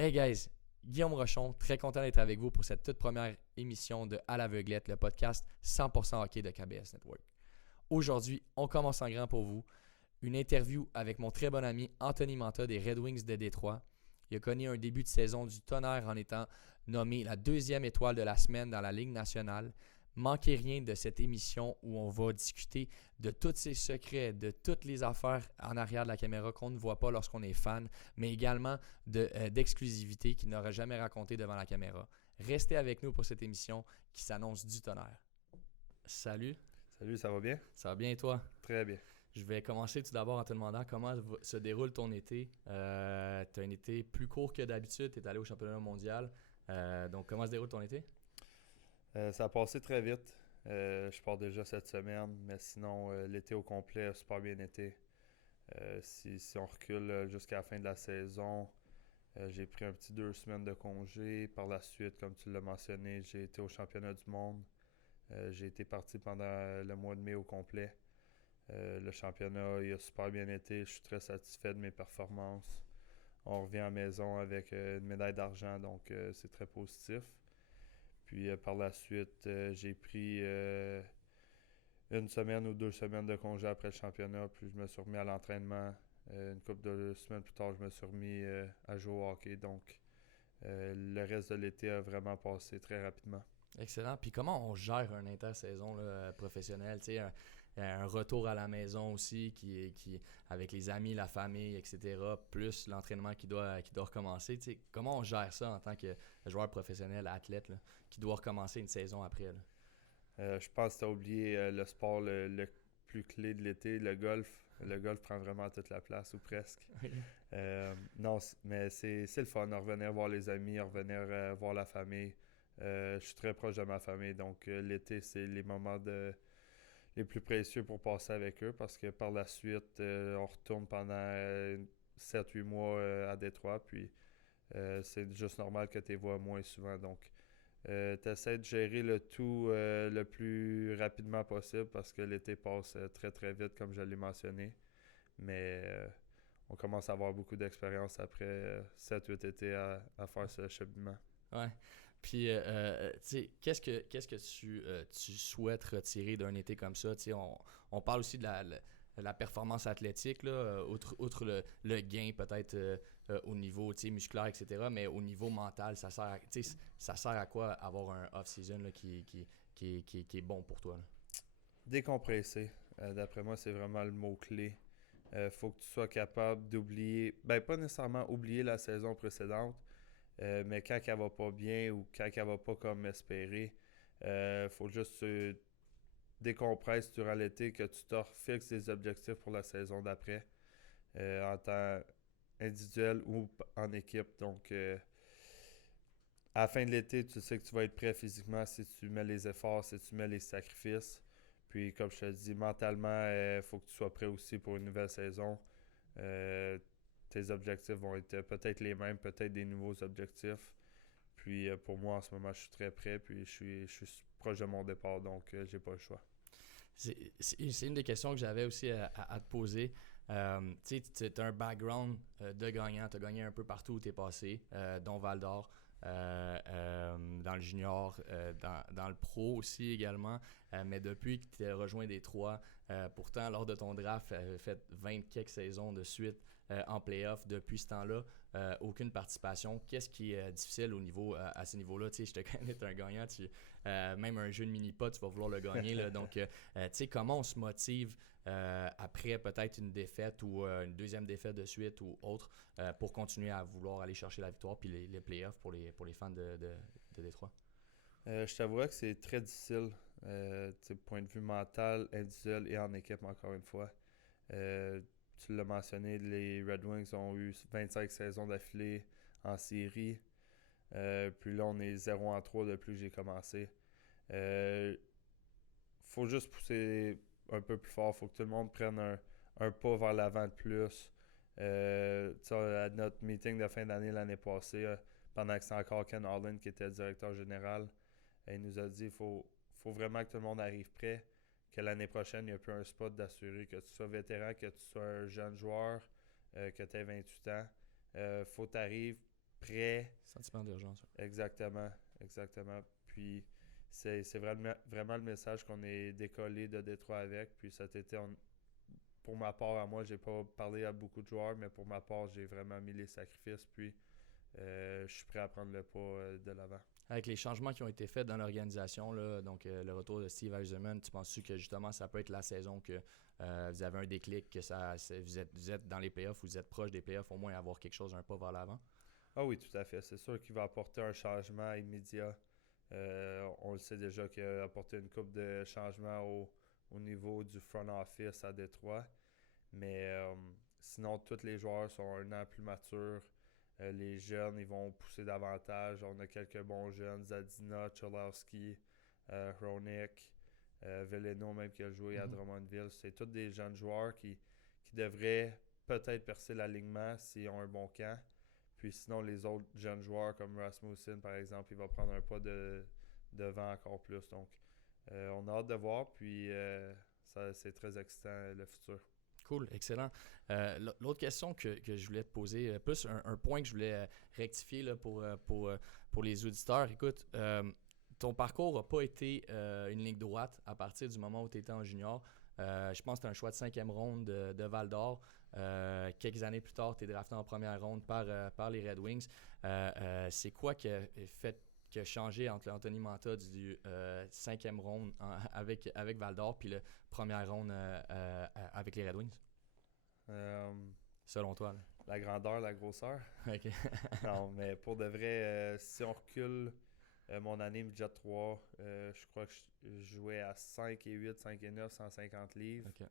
Hey guys, Guillaume Rochon, très content d'être avec vous pour cette toute première émission de À l'aveuglette, le podcast 100% hockey de KBS Network. Aujourd'hui, on commence en grand pour vous. Une interview avec mon très bon ami Anthony Manta des Red Wings de Détroit. Il a connu un début de saison du tonnerre en étant nommé la deuxième étoile de la semaine dans la Ligue nationale. Manquez rien de cette émission où on va discuter de tous ses secrets, de toutes les affaires en arrière de la caméra qu'on ne voit pas lorsqu'on est fan, mais également d'exclusivité qu'il n'aurait jamais raconté devant la caméra. Restez avec nous pour cette émission qui s'annonce du tonnerre. Salut. Salut, ça va bien? Ça va bien et toi? Très bien. Je vais commencer tout d'abord en te demandant comment se déroule ton été. Tu as un été plus court que d'habitude, tu es allé au championnat mondial. Donc comment se déroule ton été? Ça a passé très vite. Je pars déjà cette semaine, mais sinon, l'été au complet a super bien été. Si on recule jusqu'à la fin de la saison, j'ai pris un petit 2 semaines de congé. Par la suite, comme tu l'as mentionné, j'ai été au championnat du monde. J'ai été parti pendant le mois de mai au complet. Le championnat il a super bien été. Je suis très satisfait de mes performances. On revient à la maison avec une médaille d'argent, donc c'est très positif. Puis par la suite, j'ai pris 1 semaine ou 2 semaines de congé après le championnat. Puis je me suis remis à l'entraînement. Une couple de semaines plus tard, je me suis remis à jouer au hockey. Donc le reste de l'été a vraiment passé très rapidement. Excellent. Puis comment on gère une intersaison là, professionnelle? Tu sais, un retour à la maison aussi, avec les amis, la famille, etc., plus l'entraînement qui doit recommencer. Tu sais, comment on gère ça en tant que joueur professionnel, athlète, là, qui doit recommencer une saison après? Là? Je pense que tu as oublié le sport le plus clé de l'été, le golf. Le golf prend vraiment toute la place, ou presque. Non, mais c'est le fun, revenir voir les amis, revenir voir la famille. Je suis très proche de ma famille, donc l'été, c'est les moments les plus précieux pour passer avec eux parce que par la suite, on retourne pendant 7-8 mois à Détroit, puis c'est juste normal que tu les vois moins souvent. Donc, tu essaies de gérer le tout le plus rapidement possible parce que l'été passe très très vite, comme je l'ai mentionné. Mais on commence à avoir beaucoup d'expérience après 7-8 étés à faire ce cheminement. Ouais. Puis, tu sais, qu'est-ce que tu souhaites retirer d'un été comme ça? Tu sais, on parle aussi de la performance athlétique, là, outre le gain peut-être au niveau musculaire, etc. Mais au niveau mental, ça sert à quoi avoir un off-season là, qui est bon pour toi? Là? Décompresser, d'après moi, c'est vraiment le mot-clé. Faut que tu sois capable d'oublier, ben pas nécessairement oublier la saison précédente, mais quand elle va pas bien ou quand elle va pas comme espéré, faut juste te décompresser durant l'été, que tu te refixes des objectifs pour la saison d'après, en temps individuel ou en équipe. Donc, à la fin de l'été, tu sais que tu vas être prêt physiquement si tu mets les efforts, si tu mets les sacrifices. Puis, comme je te dis, mentalement, il faut que tu sois prêt aussi pour une nouvelle saison. Euh, Tes objectifs vont être peut-être les mêmes, peut-être des nouveaux objectifs. Puis, pour moi, en ce moment, je suis très prêt. Puis, je suis proche de mon départ, donc j'ai pas le choix. C'est une des questions que j'avais aussi à te poser. Tu as un background de gagnant. Tu as gagné un peu partout où tu es passé, dont Val d'Or. Dans le junior, dans le pro aussi également. Mais depuis que tu as rejoint Détroit, pourtant, lors de ton draft, tu avais fait 20 quelques saisons de suite en playoff. Depuis ce temps-là, aucune participation. Qu'est-ce qui est difficile au niveau à ce niveau-là? Tu sais, je te connais, tu es un gagnant. Même un jeu de mini-pot, tu vas vouloir le gagner. Là. Donc, tu sais, comment on se motive après peut-être une défaite ou une deuxième défaite de suite ou autre pour continuer à vouloir aller chercher la victoire puis les playoffs pour les fans de Détroit? Je t'avouerais que c'est très difficile, point de vue mental, individuel et en équipe, encore une fois. Tu l'as mentionné, les Red Wings ont eu 25 saisons d'affilée en série. Puis là, on est 0-3 depuis que j'ai commencé. Faut juste pousser un peu plus fort. Faut que tout le monde prenne un pas vers l'avant de plus. À notre meeting de fin d'année l'année passée, pendant que c'était encore Ken Holland qui était le directeur général, il nous a dit qu'il faut vraiment que tout le monde arrive prêt, que l'année prochaine, il n'y a plus un spot d'assurer que tu sois vétéran, que tu sois un jeune joueur, que tu aies 28 ans. Faut que tu arrives prêt. Sentiment d'urgence. Exactement. Puis c'est vraiment le message qu'on est décollé de Détroit avec. Puis cet été, pour ma part, à moi, j'ai pas parlé à beaucoup de joueurs, mais pour ma part, j'ai vraiment mis les sacrifices. Puis je suis prêt à prendre le pas de l'avant. Avec les changements qui ont été faits dans l'organisation, là, donc le retour de Steve Yzerman, tu penses-tu que justement ça peut être la saison que vous avez un déclic, que vous êtes dans les playoffs, vous êtes proche des playoffs, au moins avoir quelque chose un pas vers l'avant? Ah oui, tout à fait. C'est sûr qu'il va apporter un changement immédiat. On le sait déjà qu'il a apporté une couple de changements au niveau du front office à Détroit. Mais sinon, tous les joueurs sont un an plus matures. Les jeunes, ils vont pousser davantage. On a quelques bons jeunes, Zadina, Cholowski, Hronik, Veleno même qui a joué à Drummondville. C'est tous des jeunes joueurs qui devraient peut-être percer l'alignement s'ils ont un bon camp. Puis sinon, les autres jeunes joueurs comme Rasmussen, par exemple, il va prendre un pas devant encore plus. Donc, on a hâte de voir. Puis, c'est très excitant, le futur. Cool, excellent. L'autre question que je voulais te poser, plus un point que je voulais rectifier là, pour les auditeurs. Écoute, ton parcours n'a pas été une ligne droite à partir du moment où tu étais en junior. Je pense que tu as un choix de 5e ronde de Val d'Or. Quelques années plus tard, tu es drafté en première ronde par les Red Wings. C'est quoi qui a changé entre Anthony Mantha du 5e ronde avec Val d'Or puis le première ronde avec les Red Wings? Selon toi. Là. La grandeur, la grosseur. OK. Non, mais pour de vrai, si on recule mon année midget 3, je crois que je jouais à 5 et 8, 5 et 9, 150 livres. OK.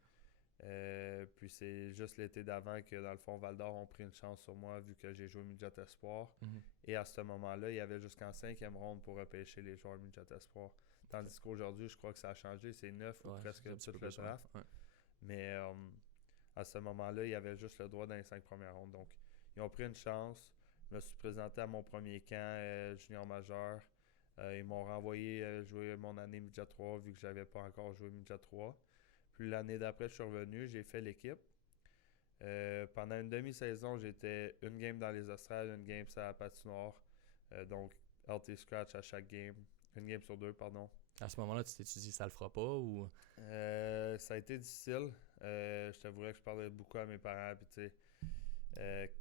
Puis c'est juste l'été d'avant que dans le fond Val d'Or ont pris une chance sur moi vu que j'ai joué midget espoir. Et à ce moment-là, il y avait jusqu'en 5e ronde pour repêcher les joueurs midget espoir. Tandis qu'aujourd'hui, je crois que ça a changé, c'est 9 ou presque tout le draft. Ouais. Mais à ce moment-là, il y avait juste le droit dans les 5 premières rondes. Donc, ils ont pris une chance. Je me suis présenté à mon premier camp junior majeur. Ils m'ont renvoyé jouer mon année midget 3 vu que j'avais pas encore joué midget 3. Puis l'année d'après, je suis revenu, j'ai fait l'équipe. Pendant une demi-saison, j'étais une game dans les Australes, une game sur la patinoire. Donc, LT scratch à chaque game. Une game sur 2, pardon. À ce moment-là, tu t'es dit ça le fera pas ou... Ça a été difficile. Je t'avouerais que je parlais beaucoup à mes parents. Puis tu sais,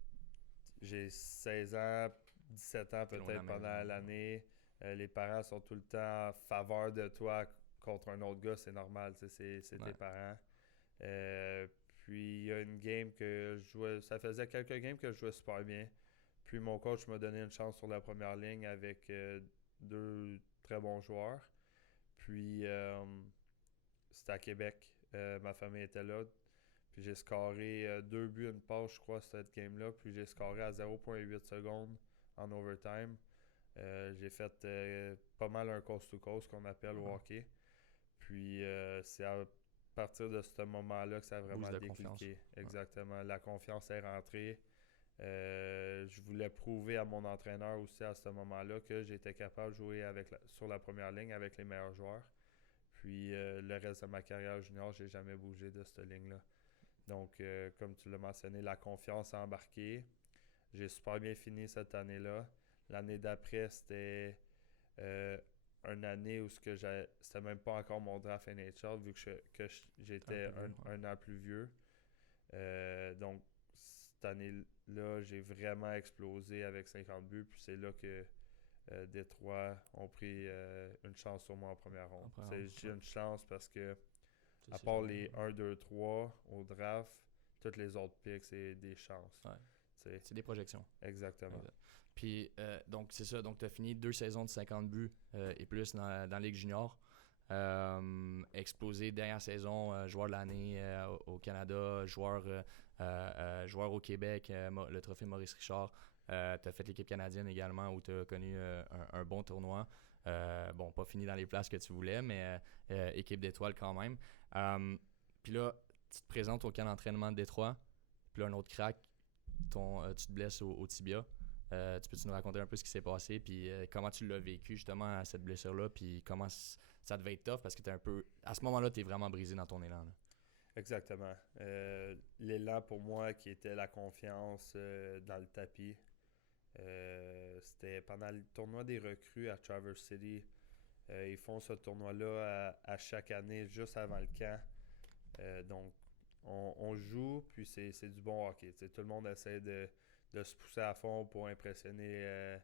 j'ai 16 ans, 17 ans peut-être pendant l'année. Les parents sont tout le temps en faveur de toi contre un autre gars, c'est normal, c'est tes parents. Puis il y a une game que je jouais, ça faisait quelques games que je jouais super bien. Puis mon coach m'a donné une chance sur la première ligne avec 2 très bons joueurs. Puis c'était à Québec, ma famille était là. Puis j'ai scoré 2 buts, une passe, je crois, cette game-là. Puis j'ai scoré à 0.8 secondes en overtime. J'ai fait pas mal un coast-to-coast qu'on appelle au hockey. Puis c'est à partir de ce moment-là que ça a vraiment décliqué. Exactement. La confiance est rentrée. Je voulais prouver à mon entraîneur aussi à ce moment-là que j'étais capable de jouer sur la première ligne avec les meilleurs joueurs. Puis le reste de ma carrière junior, j'ai jamais bougé de cette ligne-là. Donc, comme tu l'as mentionné, la confiance a embarqué. J'ai super bien fini cette année-là. L'année d'après, c'était une année où c'était même pas encore mon draft NHL vu que j'étais un an plus vieux. Donc, cette année-là, j'ai vraiment explosé avec 50 buts. Puis c'est là que Détroit ont pris une chance sur moi en première ronde. J'ai une chance parce que, à part les 1, 2, 3 au draft, toutes les autres picks, c'est des chances. Ouais. C'est des projections. Exactement. Puis, donc, c'est ça. Donc, tu as fini 2 saisons de 50 buts et plus dans la Ligue junior. Explosé dernière saison, joueur de l'année au Canada, joueur au Québec, le trophée Maurice Richard. Tu as fait l'équipe canadienne également où tu as connu un bon tournoi. Bon, pas fini dans les places que tu voulais, mais équipe d'étoiles quand même. Puis là, tu te présentes au camp d'entraînement de Détroit. Puis là, un autre crack, tu te blesses au tibia. Tu peux-tu nous raconter un peu ce qui s'est passé, puis comment tu l'as vécu justement cette blessure-là, puis comment ça devait être tough parce que t'es un peu. À ce moment-là, tu es vraiment brisé dans ton élan. Là. Exactement. L'élan pour moi qui était la confiance dans le tapis. C'était pendant le tournoi des recrues à Traverse City. Ils font ce tournoi-là à chaque année, juste avant le camp. Donc, on joue, puis c'est du bon hockey. T'sais, tout le monde essaie de se pousser à fond pour impressionner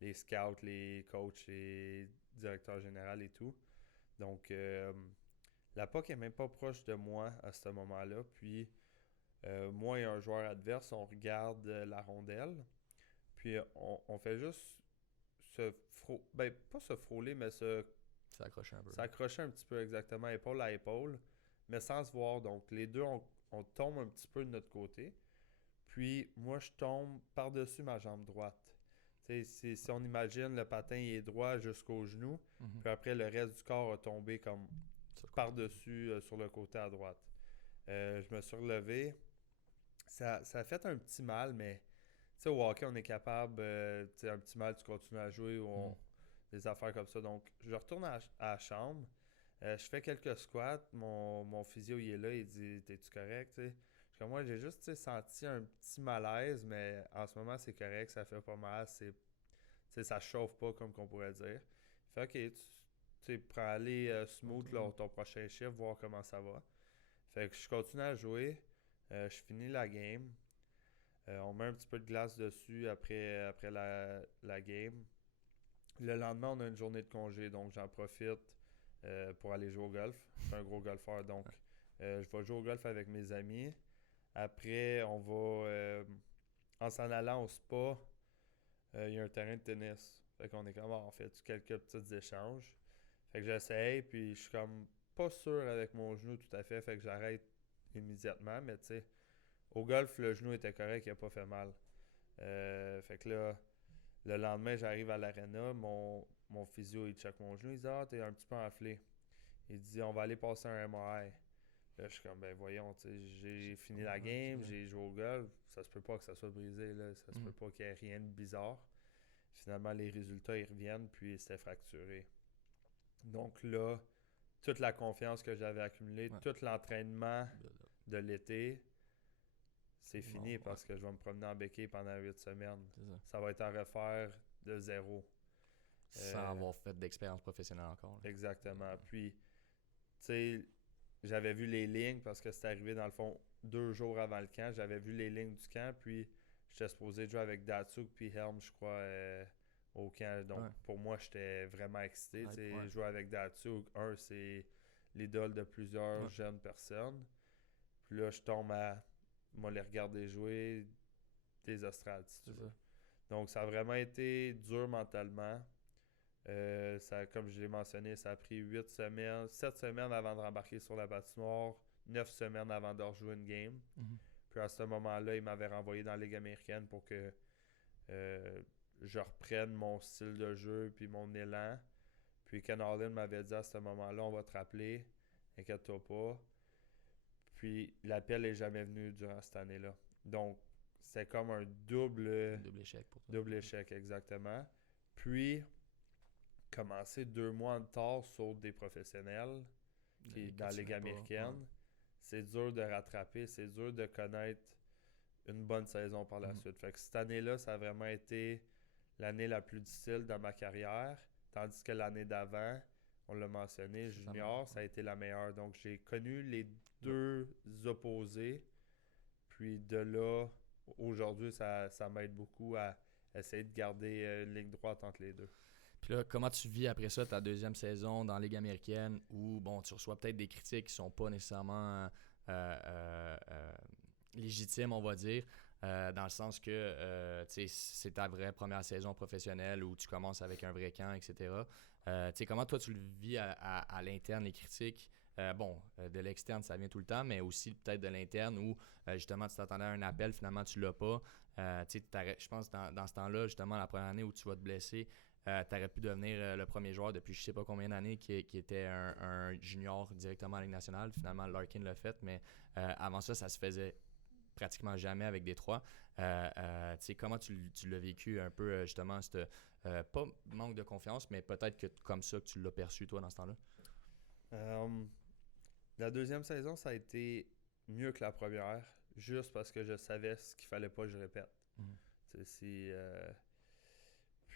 les scouts, les coachs, les directeurs généraux et tout. Donc, la POC est même pas proche de moi à ce moment-là. Puis, moi et un joueur adverse, on regarde la rondelle. Puis, on fait juste pas se frôler, mais S'accrocher un peu. s'accrocher un petit peu exactement épaule à épaule, mais sans se voir. Donc, les deux, on tombe un petit peu de notre côté. Puis, moi, je tombe par-dessus ma jambe droite. Si on imagine, le patin il est droit jusqu'au genou, puis après, le reste du corps a tombé comme par-dessus sur le côté à droite. Je me suis relevé. Ça a fait un petit mal, mais au hockey, on est capable, un petit mal, tu continues à jouer ou des affaires comme ça. Donc, je retourne à la chambre. Je fais quelques squats. Mon physio, il est là. Il dit, t'es-tu correct? T'sais? Comme moi, j'ai juste senti un petit malaise, mais en ce moment, c'est correct. Ça fait pas mal. Ça chauffe pas, comme qu'on pourrait dire. Fait OK, tu prends aller smooth là, ton prochain chiffre, voir comment ça va. Fait que je continue à jouer. Je finis la game. On met un petit peu de glace dessus après la game. Le lendemain, on a une journée de congé, donc j'en profite pour aller jouer au golf. Je suis un gros golfeur, donc je vais jouer au golf avec mes amis. Après, on va, en s'en allant au spa, il y a un terrain de tennis. Fait qu'on est comme, on fait quelques petits échanges. Fait que j'essaye, puis je suis comme pas sûr avec mon genou tout à fait, fait que j'arrête immédiatement, mais tu sais, au golf, le genou était correct, il a pas fait mal. Fait que là, le lendemain, j'arrive à l'aréna, mon physio, il check mon genou, il dit « Ah, t'es un petit peu enflé. » Il dit « On va aller passer un MRI. » Là, je suis comme « Ben voyons, j'ai fini la game, j'ai joué au golf, ça se peut pas que ça soit brisé, là, ça se peut pas qu'il y ait rien de bizarre. » Finalement, les résultats, ils reviennent, puis c'était fracturé. Donc là, toute la confiance que j'avais accumulée, tout l'entraînement de l'été, c'est fini parce que je vais me promener en béquille pendant 8 semaines. Ça va être à refaire de zéro. Sans avoir fait d'expérience professionnelle encore. Là. Exactement. Puis, tu sais, j'avais vu les lignes parce que c'était arrivé dans le fond 2 jours avant le camp. J'avais vu les lignes du camp, puis j'étais supposé jouer avec Datsuk puis Helm, je crois, au camp. Donc, pour moi, j'étais vraiment excité. Jouer avec Datsuk, c'est l'idole de plusieurs jeunes personnes. Puis là, je tombe à les regarder jouer des Australes, si tu veux. Donc, ça a vraiment été dur mentalement. Comme je l'ai mentionné, ça a pris 7 semaines avant de rembarquer sur la patinoire, 9 semaines avant de rejouer une game. Puis à ce moment-là, il m'avait renvoyé dans la Ligue américaine pour que je reprenne mon style de jeu puis mon élan. Puis Ken Holland m'avait dit à ce moment-là, on va te rappeler, inquiète-toi pas. Puis l'appel n'est jamais venu durant cette année-là. Donc, c'est comme un double échec pour toi. Double échec, exactement. Puis, commencer 2 mois en retard sur des professionnels dans la Ligue américaine, c'est dur de rattraper, c'est dur de connaître une bonne saison par la suite. Fait que cette année-là, ça a vraiment été l'année la plus difficile dans ma carrière, tandis que l'année d'avant, on l'a mentionné, junior, ça a été la meilleure. Donc, j'ai connu les deux opposés. Puis de là, aujourd'hui, ça m'aide beaucoup à essayer de garder une ligne droite entre les deux. Puis là, comment tu vis après ça ta deuxième saison dans la Ligue américaine où, bon, tu reçois peut-être des critiques qui sont pas nécessairement légitimes, on va dire, dans le sens que c'est ta vraie première saison professionnelle où tu commences avec un vrai camp, etc. Comment toi tu le vis à l'interne, les critiques? De l'externe, ça vient tout le temps, mais aussi peut-être de l'interne où justement tu t'attendais à un appel, finalement tu l'as pas. Je pense dans ce temps-là, justement, la première année où tu vas te blesser, tu aurais pu devenir le premier joueur depuis je sais pas combien d'années qui était un junior directement à la Ligue nationale. Finalement, Larkin l'a fait, mais avant ça se faisait pratiquement jamais avec Détroit. Comment tu l'as vécu un peu, justement, pas manque de confiance, mais peut-être que comme ça que tu l'as perçu, toi, dans ce temps-là? La deuxième saison, ça a été mieux que la première, juste parce que je savais ce qu'il fallait pas que je répète.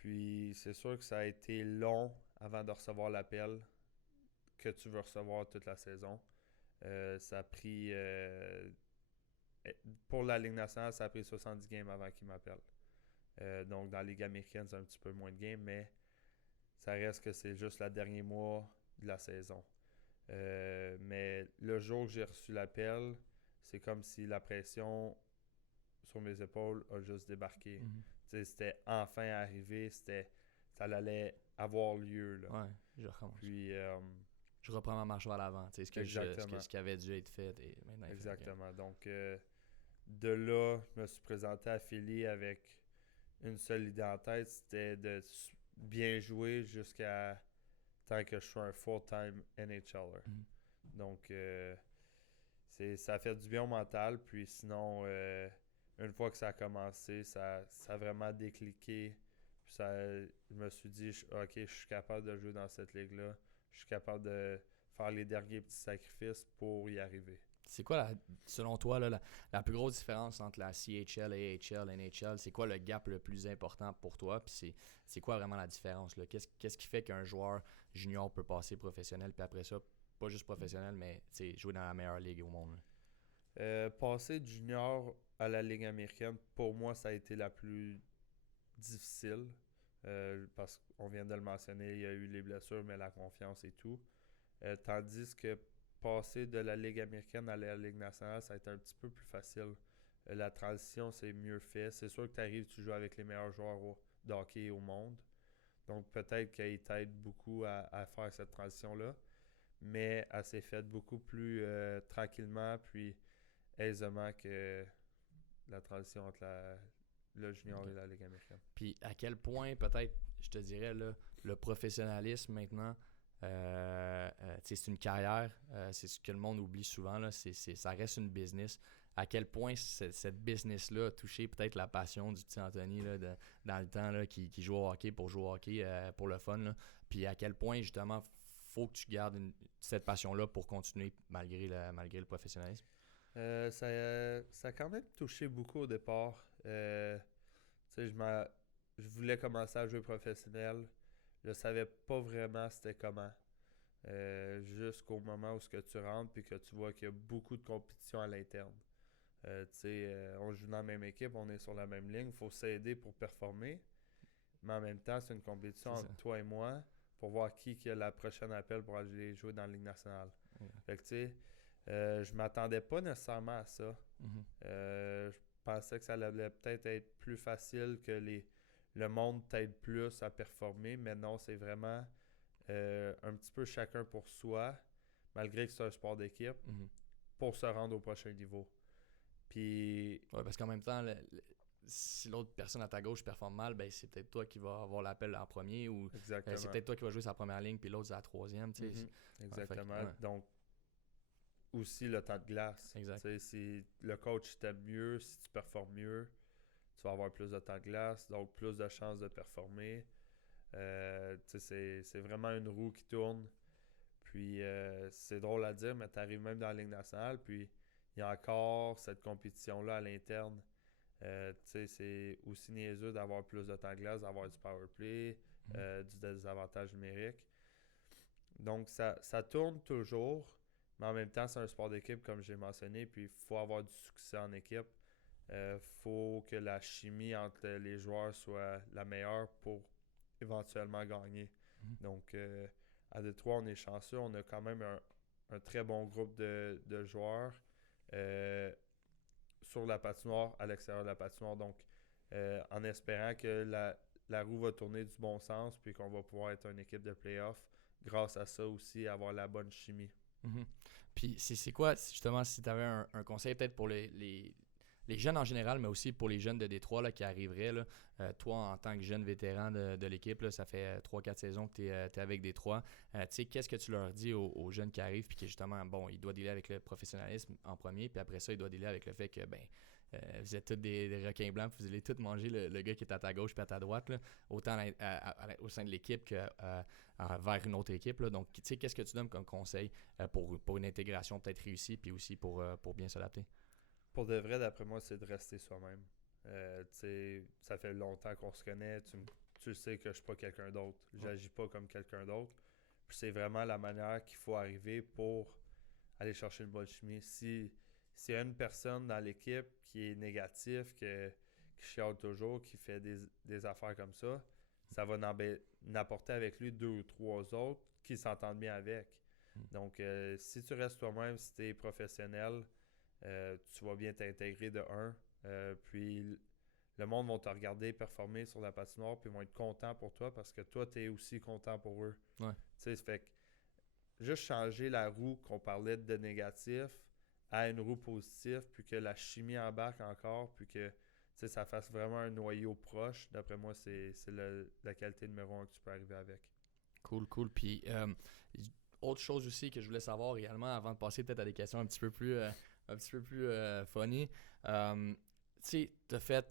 Puis c'est sûr que ça a été long avant de recevoir l'appel que tu veux recevoir toute la saison. Ça a pris... pour la Ligue nationale, ça a pris 70 games avant qu'il m'appelle. Donc dans la Ligue américaine, c'est un petit peu moins de games, mais ça reste que c'est juste le dernier mois de la saison. Mais le jour que j'ai reçu l'appel, c'est comme si la pression sur mes épaules a juste débarqué. C'était enfin arrivé, ça allait avoir lieu. Là. Ouais, je recommence. Puis, je reprends ma marche vers l'avant. Ce qui avait dû être fait et maintenant exactement. Fait. Donc, de là, je me suis présenté à Philly avec une seule idée en tête, c'était de bien jouer jusqu'à tant que je sois un full-time NHLer. Donc, ça a fait du bien au mental. Puis sinon, une fois que ça a commencé, ça a vraiment décliqué. Puis je me suis dit, OK, je suis capable de jouer dans cette ligue-là. Je suis capable de faire les derniers petits sacrifices pour y arriver. C'est quoi, selon toi, là, la plus grosse différence entre la CHL, AHL, NHL? C'est quoi le gap le plus important pour toi? Puis c'est quoi vraiment la différence? Là? Qu'est-ce qui fait qu'un joueur junior peut passer professionnel, puis après ça, pas juste professionnel, mais jouer dans la meilleure ligue au monde? Passer de junior à la Ligue américaine, pour moi, ça a été la plus difficile. Parce qu'on vient de le mentionner, il y a eu les blessures, mais la confiance et tout. Tandis que passer de la Ligue américaine à la Ligue nationale, ça a été un petit peu plus facile. La transition, c'est mieux fait. C'est sûr que tu arrives, tu joues avec les meilleurs joueurs de hockey au monde. Donc peut-être qu'ils t'aident beaucoup à faire cette transition-là. Mais elle s'est faite beaucoup plus tranquillement puis aisément que la transition entre le junior et la Ligue américaine. Puis à quel point, peut-être, je te dirais, là, le professionnalisme maintenant, c'est une carrière, c'est ce que le monde oublie souvent, là, ça reste une business. À quel point cette business-là a touché peut-être la passion du petit Anthony là, dans le temps là, qui joue au hockey pour jouer au hockey pour le fun. Là. Puis à quel point, justement, faut que tu gardes cette passion-là pour continuer malgré le professionnalisme? Ça a quand même touché beaucoup au départ. Je voulais commencer à jouer professionnel. Je savais pas vraiment c'était comment. Jusqu'au moment où tu rentres et que tu vois qu'il y a beaucoup de compétition à l'interne. On joue dans la même équipe, on est sur la même ligne. Il faut s'aider pour performer. Mais en même temps, c'est une compétition entre toi et moi pour voir qui a la prochaine appel pour aller jouer dans la Ligue nationale. Fait que tu sais, je m'attendais pas nécessairement à ça. Je pensais que ça allait peut-être être plus facile, que le monde t'aide plus à performer, mais non, c'est vraiment un petit peu chacun pour soi, malgré que c'est un sport d'équipe, pour se rendre au prochain niveau. Puis... Ouais, parce qu'en même temps, si l'autre personne à ta gauche performe mal, ben c'est peut-être toi qui vas avoir l'appel en premier, ou c'est peut-être toi qui vas jouer sa première ligne puis l'autre c'est la troisième. Exactement. Ouais. Donc, aussi le temps de glace. Si le coach t'aime mieux, si tu performes mieux, tu vas avoir plus de temps de glace, donc plus de chances de performer. C'est vraiment une roue qui tourne. Puis c'est drôle à dire, mais tu arrives même dans la Ligue nationale, puis il y a encore cette compétition-là à l'interne. C'est aussi niaiseux d'avoir plus de temps de glace, d'avoir du power play, du désavantage numérique. Donc ça tourne toujours, mais en même temps, c'est un sport d'équipe, comme j'ai mentionné, puis il faut avoir du succès en équipe. Faut que la chimie entre les joueurs soit la meilleure pour éventuellement gagner. Donc, à Détroit, on est chanceux. On a quand même un très bon groupe de joueurs sur la patinoire, à l'extérieur de la patinoire. Donc, en espérant que la roue va tourner du bon sens puis qu'on va pouvoir être une équipe de play-off, grâce à ça aussi, avoir la bonne chimie. Puis, c'est quoi, justement, si tu avais un conseil peut-être pour les jeunes en général, mais aussi pour les jeunes de Détroit là, qui arriveraient, là, toi, en tant que jeune vétéran de l'équipe, là, ça fait 3-4 saisons que tu es avec Détroit. Qu'est-ce que tu leur dis aux jeunes qui arrivent, puis que justement, bon, ils doivent dealer avec le professionnalisme en premier, puis après ça, ils doivent dealer avec le fait que, vous êtes tous des requins blancs, puis vous allez tous manger le gars qui est à ta gauche puis à ta droite, là, autant au sein de l'équipe que vers une autre équipe. Là. Donc, qu'est-ce que tu donnes comme conseil pour une intégration peut-être réussie, puis aussi pour bien s'adapter? Pour de vrai, d'après moi, c'est de rester soi-même. Ça fait longtemps qu'on se connaît. Tu tu sais que je suis pas quelqu'un d'autre. J'agis pas comme quelqu'un d'autre. Puis c'est vraiment la manière qu'il faut arriver pour aller chercher une bonne chimie. S'il y a une personne dans l'équipe qui est négative, qui chiale toujours, qui fait des affaires comme ça va n'apporter avec lui 2 ou 3 autres qui s'entendent bien avec. Donc, si tu restes toi-même, si tu es professionnel, tu vas bien t'intégrer de un. Puis, le monde va te regarder performer sur la patinoire, puis ils vont être contents pour toi parce que toi, tu es aussi content pour eux. Ouais. Tu sais, ça fait que juste changer la roue qu'on parlait de négatif à une roue positive, puis que la chimie embarque encore, puis que ça fasse vraiment un noyau proche. D'après moi, c'est la qualité numéro 1 que tu peux arriver avec. Cool. Puis, autre chose aussi que je voulais savoir également, avant de passer peut-être à des questions un petit peu plus funny. Tu sais, t'as fait,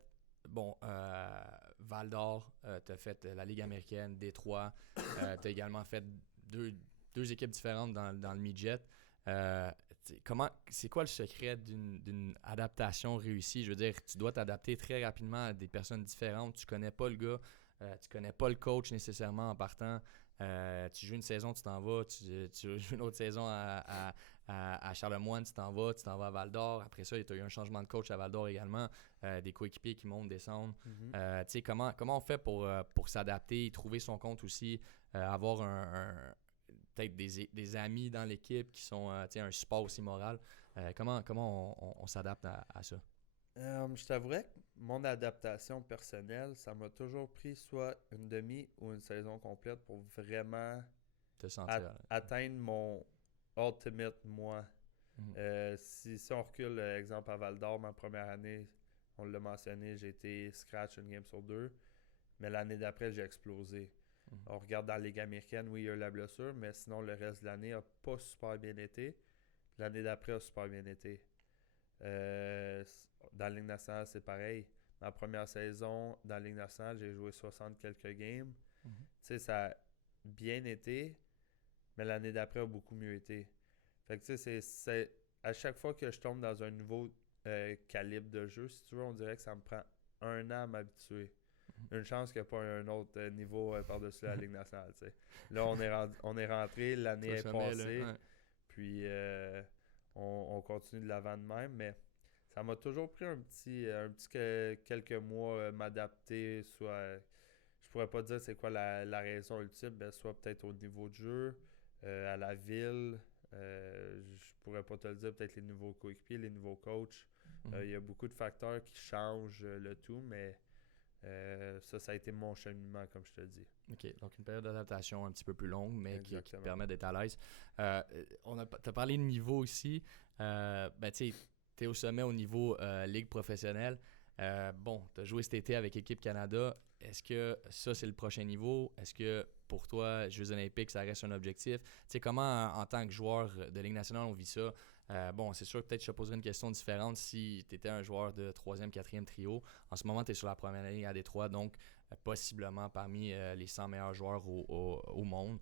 Val d'Or, t'as fait la Ligue américaine, Détroit. T'as également fait deux équipes différentes dans le midget. C'est quoi le secret d'une adaptation réussie? Je veux dire, tu dois t'adapter très rapidement à des personnes différentes. Tu connais pas le gars, tu connais pas le coach nécessairement en partant. Tu joues une saison, tu t'en vas. Tu joues une autre saison à Charlemagne, tu t'en vas à Val d'Or. Après ça, tu as eu un changement de coach à Val d'Or également. Des coéquipiers qui montent, descendent. Comment on fait pour s'adapter, trouver son compte aussi, avoir peut-être des amis dans l'équipe qui sont un support aussi moral. Comment on s'adapte à ça? Je t'avouerais que mon adaptation personnelle, ça m'a toujours pris soit une demi ou une saison complète pour vraiment Te sentir. atteindre mon ultimate moi. Si on recule, exemple à Val d'Or, ma première année, on l'a mentionné, j'ai été scratch une game sur 2, mais l'année d'après, j'ai explosé. On regarde dans la Ligue américaine, oui, il y a eu la blessure, mais sinon, le reste de l'année n'a pas super bien été. L'année d'après a super bien été. Dans la Ligue nationale, c'est pareil. Ma première saison dans la Ligue nationale, j'ai joué 60 quelques games. Tu sais, ça a bien été, mais l'année d'après a beaucoup mieux été. Fait que tu sais, c'est à chaque fois que je tombe dans un nouveau calibre de jeu, si tu veux, on dirait que ça me prend 1 an à m'habituer. Une chance qu'il n'y a pas un autre niveau par-dessus la Ligue nationale. T'sais. Là, on est rentré, l'année est passée, puis on continue de l'avant de même, mais ça m'a toujours pris un petit quelques mois m'adapter, soit, je pourrais pas dire c'est quoi la raison ultime, mais soit peut-être au niveau de jeu, à la ville, je pourrais pas te le dire, peut-être les nouveaux coéquipiers, les nouveaux coachs. Il y a beaucoup de facteurs qui changent le tout, mais ça a été mon cheminement, comme je te dis. OK, donc une période d'adaptation un petit peu plus longue, mais qui te permet d'être à l'aise. T'as parlé de niveau aussi. Tu sais, t'es au sommet au niveau ligue professionnelle. T'as joué cet été avec Équipe Canada. Est-ce que ça, c'est le prochain niveau? Est-ce que pour toi, Jeux olympiques, ça reste un objectif? Tu sais, comment, en tant que joueur de Ligue nationale, on vit ça? C'est sûr que peut-être je te poserais une question différente si tu étais un joueur de 3e, 4e trio. En ce moment, tu es sur la première ligne à Détroit, donc possiblement parmi les 100 meilleurs joueurs au monde.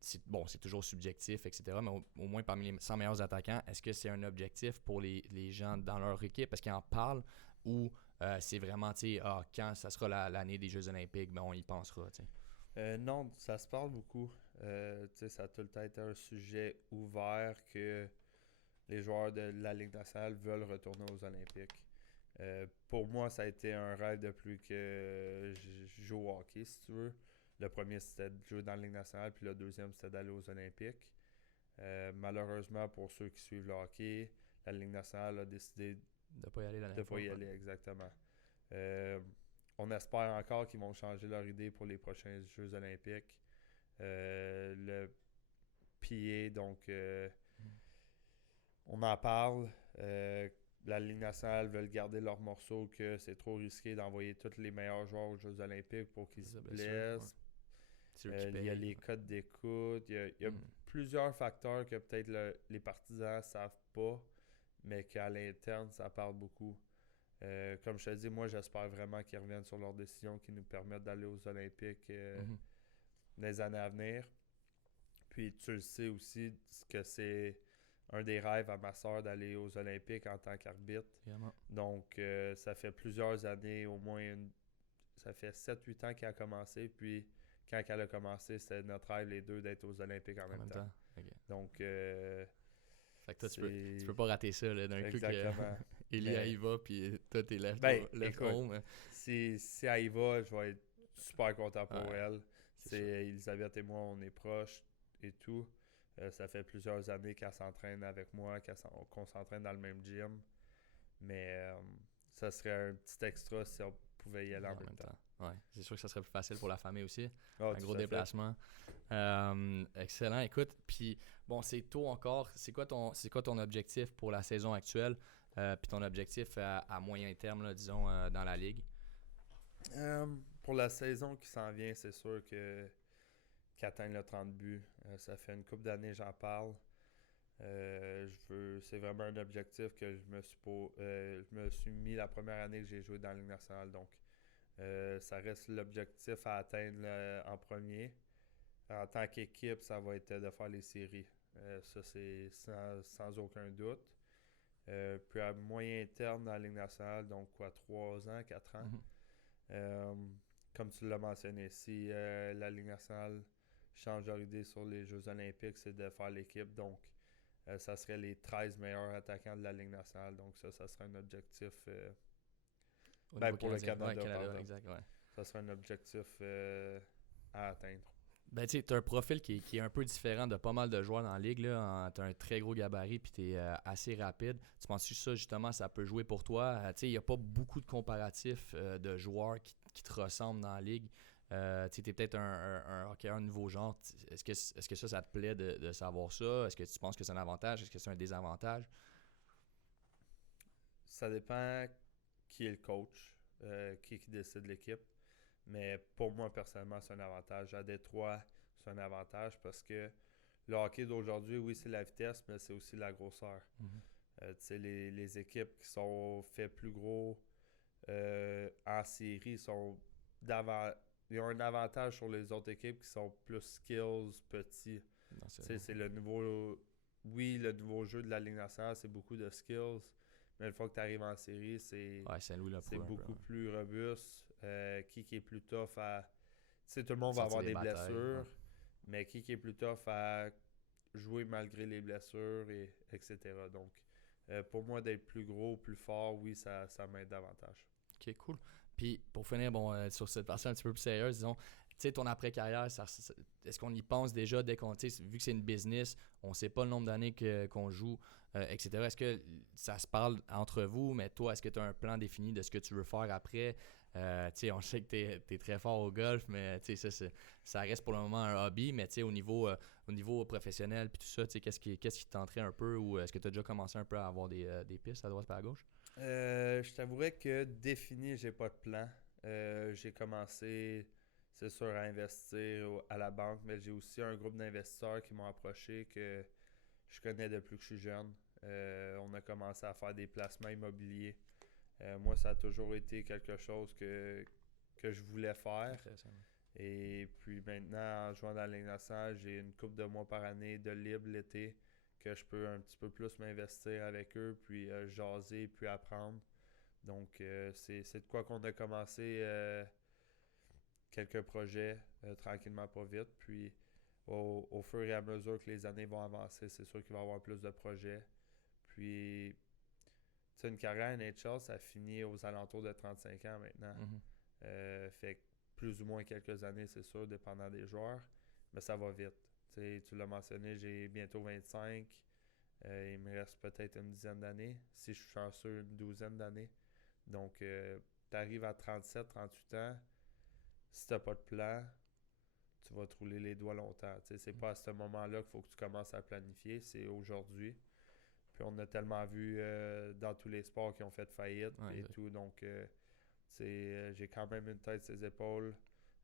C'est toujours subjectif, etc. Mais au moins parmi les 100 meilleurs attaquants, est-ce que c'est un objectif pour les gens dans leur équipe? Est-ce qu'ils en parlent ou c'est vraiment, quand ça sera l'année des Jeux olympiques, on y pensera, non, ça se parle beaucoup. Ça a tout le temps été un sujet ouvert que les joueurs de la Ligue nationale veulent retourner aux Olympiques. Pour moi, ça a été un rêve depuis que je joue au hockey, si tu veux. Le premier, c'était de jouer dans la Ligue nationale, puis le deuxième, c'était d'aller aux Olympiques. Malheureusement, pour ceux qui suivent le hockey, la Ligue nationale a décidé de ne pas y aller l'année prochaine. De pas y aller, exactement. On espère encore qu'ils vont changer leur idée pour les prochains Jeux olympiques. Le PA, donc, on en parle. La Ligue nationale veut garder leur morceau, que c'est trop risqué d'envoyer tous les meilleurs joueurs aux Jeux olympiques pour qu'ils se blessent. Il y a les codes d'écoute. Il y a plusieurs facteurs que peut-être les partisans ne savent pas, mais qu'à l'interne, ça parle beaucoup. Comme je te dis, moi, j'espère vraiment qu'ils reviennent sur leurs décisions qui nous permettent d'aller aux Olympiques dans les années à venir. Puis, tu le sais aussi que c'est un des rêves à ma soeur d'aller aux Olympiques en tant qu'arbitre. Vraiment. Donc, ça fait plusieurs années, au moins ça fait 7-8 ans qu'elle a commencé, puis quand elle a commencé, c'était notre rêve, les deux, d'être aux Olympiques en même temps. Okay. Donc, fait que toi, tu peux pas rater ça, là, d'un coup que Elia y va, puis toi, t'es left home. Si elle y va, je vais être super content pour elle. Elisabeth et moi, on est proches et tout. Ça fait plusieurs années qu'elle s'entraîne avec moi, qu'on s'entraîne dans le même gym. Mais ça serait un petit extra si on pouvait y aller en même temps. Ouais, c'est sûr que ça serait plus facile pour la famille aussi. Un gros déplacement. Excellent. Écoute, puis bon, c'est tôt encore. C'est quoi ton objectif pour la saison actuelle? Puis ton objectif à moyen terme, là, disons, dans la ligue? Pour la saison qui s'en vient, c'est sûr qu'atteindre le 30 buts. Ça fait une couple d'années j'en parle. C'est vraiment un objectif que je me suis mis la première année que j'ai joué dans la Ligue nationale. Donc, ça reste l'objectif à atteindre en premier. En tant qu'équipe, ça va être de faire les séries. Ça, c'est sans aucun doute. Puis à moyen terme dans la Ligue nationale, donc 3 ans, 4 ans. Comme tu l'as mentionné, si la Ligue nationale change leur idée sur les Jeux olympiques, c'est de faire l'équipe. Donc, ça serait les 13 meilleurs attaquants de la Ligue nationale. Donc, ça serait un objectif pour le Canada. Exact, ouais. Ça serait un objectif à atteindre. Ben, tu sais, tu as un profil qui est un peu différent de pas mal de joueurs dans la ligue. Tu as un très gros gabarit puis tu es assez rapide. Tu penses que ça, justement, ça peut jouer pour toi? Tu sais, il n'y a pas beaucoup de comparatifs de joueurs qui te ressemblent dans la ligue. Tu es peut-être un hockeyeur nouveau genre. Est-ce que ça te plaît de savoir ça? Est-ce que tu penses que c'est un avantage? Est-ce que c'est un désavantage? Ça dépend qui est le coach, qui décide l'équipe. Mais pour moi, personnellement, c'est un avantage. À Détroit, c'est un avantage parce que le hockey d'aujourd'hui, oui, c'est la vitesse, mais c'est aussi la grosseur. Tu sais, les équipes qui sont faites plus gros en série ils ont un avantage sur les autres équipes qui sont plus skills, petits. C'est le nouveau... Oui, le nouveau jeu de la Ligue nationale, c'est beaucoup de skills. Mais une fois que tu arrives en série, c'est beaucoup plus robuste. Qui est plus tough à... Tu sais, tout le monde va avoir des blessures, mais qui est plus tough à jouer malgré les blessures, etc. Donc, pour moi, d'être plus gros, plus fort, oui, ça m'aide davantage. OK, cool. Puis, pour finir, sur cette partie un petit peu plus sérieuse, disons, tu sais, ton après-carrière, est-ce qu'on y pense déjà dès qu'on, tu sais, vu que c'est une business, on ne sait pas le nombre d'années qu'on joue, etc. Est-ce que ça se parle entre vous, mais toi, est-ce que tu as un plan défini de ce que tu veux faire après? Tu sais, on sait que tu es très fort au golf, mais tu sais, ça reste pour le moment un hobby, mais tu sais, au niveau professionnel puis tout ça, tu sais, qu'est-ce qui te tenterait un peu, ou est-ce que tu as déjà commencé un peu à avoir des pistes à droite et à gauche? Je t'avouerais que défini, j'ai pas de plan. J'ai commencé, c'est sûr, à investir à la banque, mais j'ai aussi un groupe d'investisseurs qui m'ont approché que je connais depuis que je suis jeune. On a commencé à faire des placements immobiliers. Moi, ça a toujours été quelque chose que je voulais faire. Et puis maintenant, en jouant dans la Ligue nationale, j'ai une couple de mois par année de libre l'été que je peux un petit peu plus m'investir avec eux, puis jaser, puis apprendre. Donc, c'est de quoi qu'on a commencé quelques projets tranquillement, pas vite. Puis, au fur et à mesure que les années vont avancer, c'est sûr qu'il va y avoir plus de projets. Puis, tu sais, une carrière NHL, ça finit aux alentours de 35 ans maintenant. Fait que plus ou moins quelques années, c'est sûr, dépendant des joueurs. Mais ça va vite. Tu l'as mentionné, j'ai bientôt 25. Il me reste peut-être une dizaine d'années. Si je suis chanceux, une douzaine d'années. Donc, tu arrives à 37, 38 ans. Si tu n'as pas de plan, tu vas te rouler les doigts longtemps. C'est pas à ce moment-là qu'il faut que tu commences à planifier. C'est aujourd'hui. Puis on a tellement vu dans tous les sports qui ont fait faillite et tout. Donc, j'ai quand même une tête sur les épaules,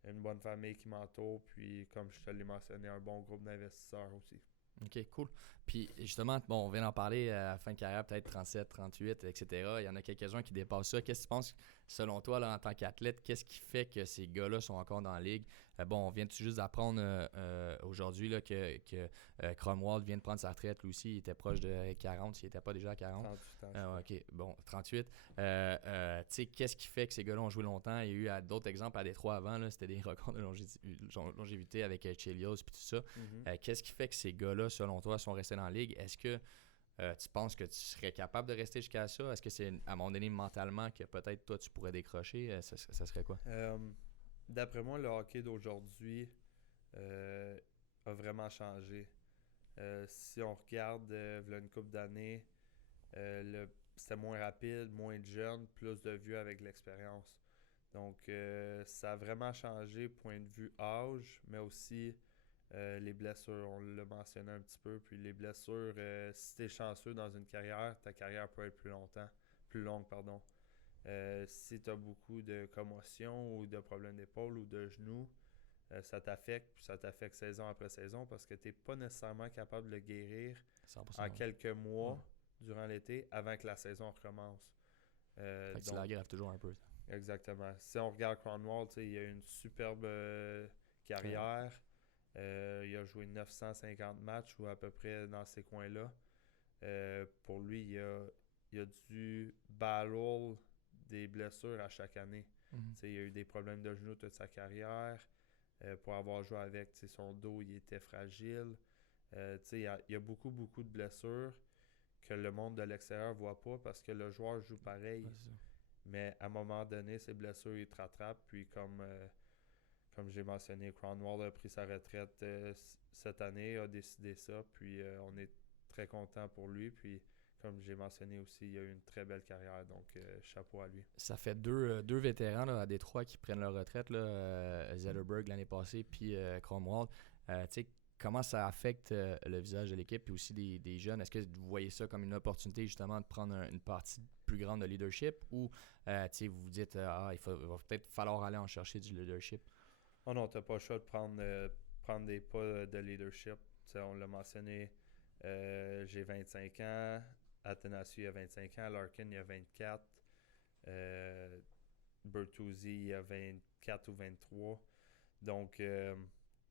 une bonne famille qui m'entoure, puis comme je te l'ai mentionné, un bon groupe d'investisseurs aussi. OK, cool. Puis justement, on vient d'en parler à la fin de carrière, peut-être 37, 38, etc. Il y en a quelques-uns qui dépassent ça. Qu'est-ce que tu penses, selon toi, là, en tant qu'athlète, qu'est-ce qui fait que ces gars-là sont encore dans la ligue? Bon, on vient tout juste d'apprendre aujourd'hui là, que Cromwell vient de prendre sa retraite. Lui aussi, il était proche de 40, s'il n'était pas déjà à 40. 38 ans. OK, bon, 38. Tu sais, qu'est-ce qui fait que ces gars-là ont joué longtemps? Il y a eu d'autres exemples à Détroit avant, là, c'était des records de longévité avec Chelios et tout ça. Qu'est-ce qui fait que ces gars-là, selon toi, sont restés dans la ligue? Est-ce que tu penses que tu serais capable de rester jusqu'à ça? Est-ce que c'est à un moment donné mentalement que peut-être toi tu pourrais décrocher? Ça serait quoi? D'après moi, le hockey d'aujourd'hui a vraiment changé. Si on regarde v'là une couple d'années, c'était moins rapide, moins de jeunes, plus de vieux avec l'expérience. Donc, ça a vraiment changé, point de vue âge, mais aussi les blessures. On l'a mentionné un petit peu. Puis les blessures, si tu es chanceux dans une carrière, ta carrière peut être plus longue. Si tu as beaucoup de commotions ou de problèmes d'épaule ou de genoux, ça t'affecte, puis ça t'affecte saison après saison parce que tu n'es pas nécessairement capable de le guérir 100%, en quelques mois durant l'été avant que la saison recommence. Fait que tu l'aggraves toujours un peu. Exactement. Si on regarde Cromwell, il a une superbe carrière. Il a joué 950 matchs ou à peu près dans ces coins-là. Pour lui, il a dû battle des blessures à chaque année. Il a eu des problèmes de genoux toute sa carrière. Pour avoir joué avec, son dos, il était fragile. Il y a beaucoup de blessures que le monde de l'extérieur ne voit pas parce que le joueur joue pareil. Mais à un moment donné, ces blessures, ils te rattrapent. Puis comme j'ai mentionné, Cromwell a pris sa retraite cette année, a décidé ça. Puis on est très content pour lui. Puis comme j'ai mentionné aussi, il a eu une très belle carrière. Donc chapeau à lui. Ça fait deux vétérans là, à Détroit qui prennent leur retraite. Zetterberg l'année passée, puis Cromwell. Comment ça affecte le visage de l'équipe et aussi des jeunes? Est-ce que vous voyez ça comme une opportunité justement de prendre une partie plus grande de leadership ou vous vous dites il va peut-être falloir aller en chercher du leadership? Oh non, tu n'as pas le choix de prendre des pas de leadership. On l'a mentionné, j'ai 25 ans, Athanasiou a 25 ans, Larkin il a 24, Bertuzzi il a 24 ou 23. Donc,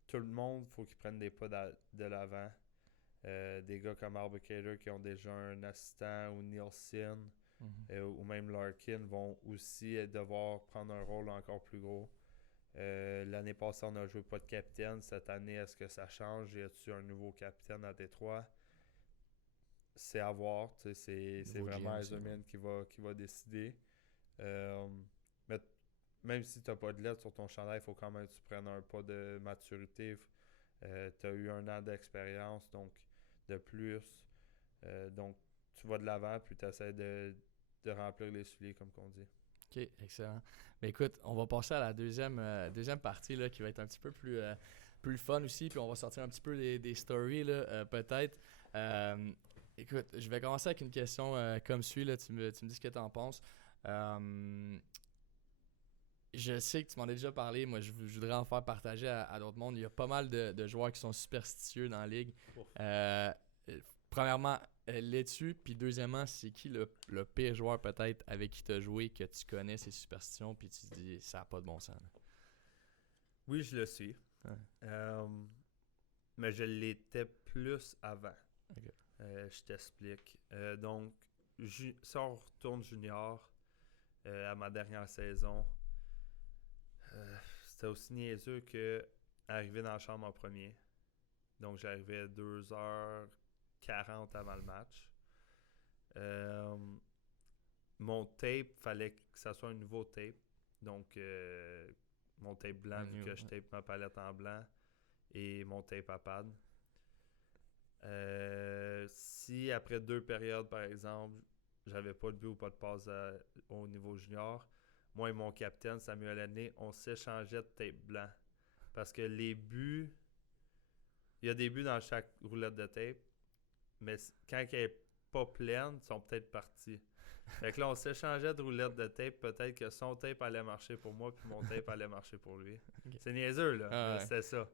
tout le monde, il faut qu'ils prennent des pas de l'avant. Des gars comme Arbiterator qui ont déjà un assistant ou Nielsen ou même Larkin vont aussi devoir prendre un rôle encore plus gros. L'année passée, on n'a joué pas de capitaine. Cette année, est-ce que ça change? Y a-t-il un nouveau capitaine à Détroit? C'est à voir. C'est vraiment Eiserman qui va décider. Mais même si tu n'as pas de lettre sur ton chandail, il faut quand même que tu prennes un pas de maturité. Tu as eu 1 an d'expérience, donc de plus. Donc, tu vas de l'avant, puis tu essaies de remplir les souliers, comme on dit. OK, excellent. Mais écoute, on va passer à la deuxième partie là, qui va être un petit peu plus fun aussi, puis on va sortir un petit peu des stories là, peut-être. Écoute, je vais commencer avec une question comme suit, là, tu me dis ce que tu en penses. Je sais que tu m'en as déjà parlé, moi je voudrais en faire partager à d'autres mondes. Il y a pas mal de joueurs qui sont superstitieux dans la ligue. Premièrement, l'es-tu? Puis deuxièmement, c'est qui le pire joueur peut-être avec qui tu as joué, que tu connais ses superstitions, puis tu te dis ça n'a pas de bon sens? Là. Oui, je le suis. Mais je l'étais plus avant. Okay. Je t'explique. Donc, si on retourne junior à ma dernière saison, c'était aussi niaiseux que arriver dans la chambre en premier. Donc, j'arrivais 2h40 avant le match. Mon tape, fallait que ça soit un nouveau tape. Donc, mon tape blanc, vu que je tape ma palette en blanc, et mon tape à pad. Si après 2 périodes, par exemple, j'avais pas de but ou pas de passe au niveau junior, moi et mon capitaine, Samuel Henné, on s'échangeait de tape blanc. Parce que les buts, il y a des buts dans chaque roulette de tape, mais quand elle n'est pas pleine, ils sont peut-être partis. Fait que là, on s'échangeait de roulettes de tape. Peut-être que son tape allait marcher pour moi, puis mon tape allait marcher pour lui. Okay. C'est niaiseux, là. C'était ça.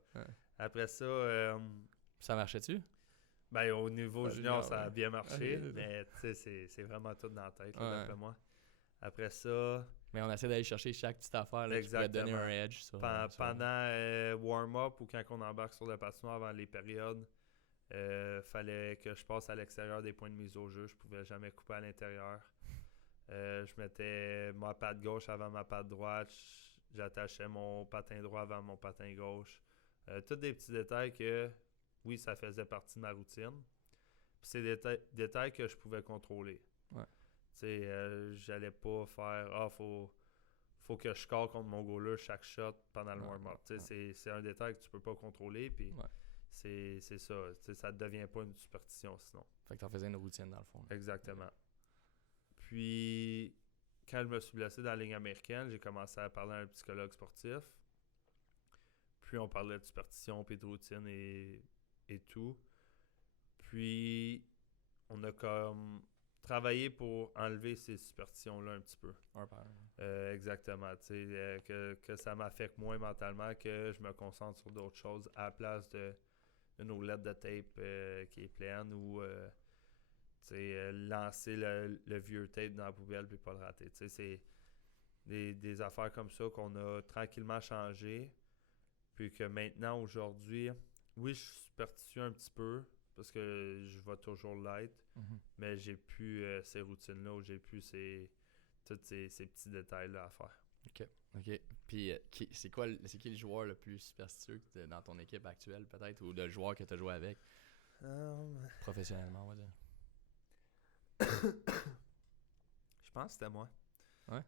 Après ça... ça marchait-tu? Ben, au niveau junior, ça a bien marché, mais tu sais, c'est vraiment tout dans la tête, là, d'après moi. Après ça, Mais on essaie d'aller chercher chaque petite affaire là, qui pourrait te donner un edge. Pendant warm-up ou quand on embarque sur le patinoire avant les périodes, fallait que je passe à l'extérieur des points de mise au jeu. Je pouvais jamais couper à l'intérieur. Je mettais ma patte gauche avant ma patte droite. J'attachais mon patin droit avant mon patin gauche. Tous des petits détails que, oui, ça faisait partie de ma routine. Puis c'est des détails que je pouvais contrôler. Ouais. Tu sais, j'allais pas faire « faut que je score contre mon goaler chaque shot pendant le warm-up. » C'est un détail que tu peux pas contrôler. Puis c'est ça. T'sais, ça ne devient pas une superstition sinon. Fait que t'en faisais une routine dans le fond. Exactement. Puis, quand je me suis blessé dans la ligne américaine, j'ai commencé à parler à un psychologue sportif. Puis, on parlait de superstition, puis de routine et tout. Puis, on a comme travaillé pour enlever ces superstitions-là un petit peu. Exactement. Que ça m'affecte moins mentalement, que je me concentre sur d'autres choses à la place d'une roulette de tape qui est pleine ou lancer le vieux tape dans la poubelle puis pas le rater. C'est des affaires comme ça qu'on a tranquillement changé. Puis que maintenant, aujourd'hui, oui, je suis superstitieux un petit peu parce que je vais toujours l'être, mais j'ai plus ces routines-là ou j'ai plus tous ces petits détails-là à faire. OK. Puis c'est qui le joueur le plus superstitieux dans ton équipe actuelle peut-être ou le joueur que tu as joué avec professionnellement, on va dire? Je pense que c'était moi. Ouais?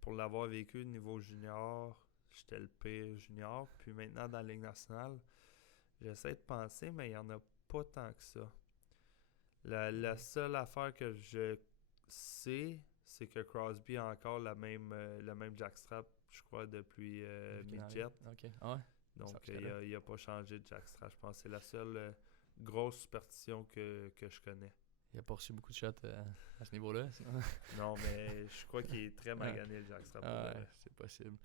Pour l'avoir vécu au niveau junior, j'étais le pire junior. Puis maintenant, dans la Ligue nationale, j'essaie de penser, mais il n'y en a pas tant que ça. La seule affaire que je sais, c'est que Crosby a encore le même jackstrap, je crois, depuis midget. OK. Ah ouais? Donc, il n'a pas changé de jackstrap. Je pense que c'est la seule grosse superstition que je connais. Il a pas reçu beaucoup de shots à ce niveau-là, sinon. Non, mais je crois qu'il est très magané, le jackstrap. C'est possible.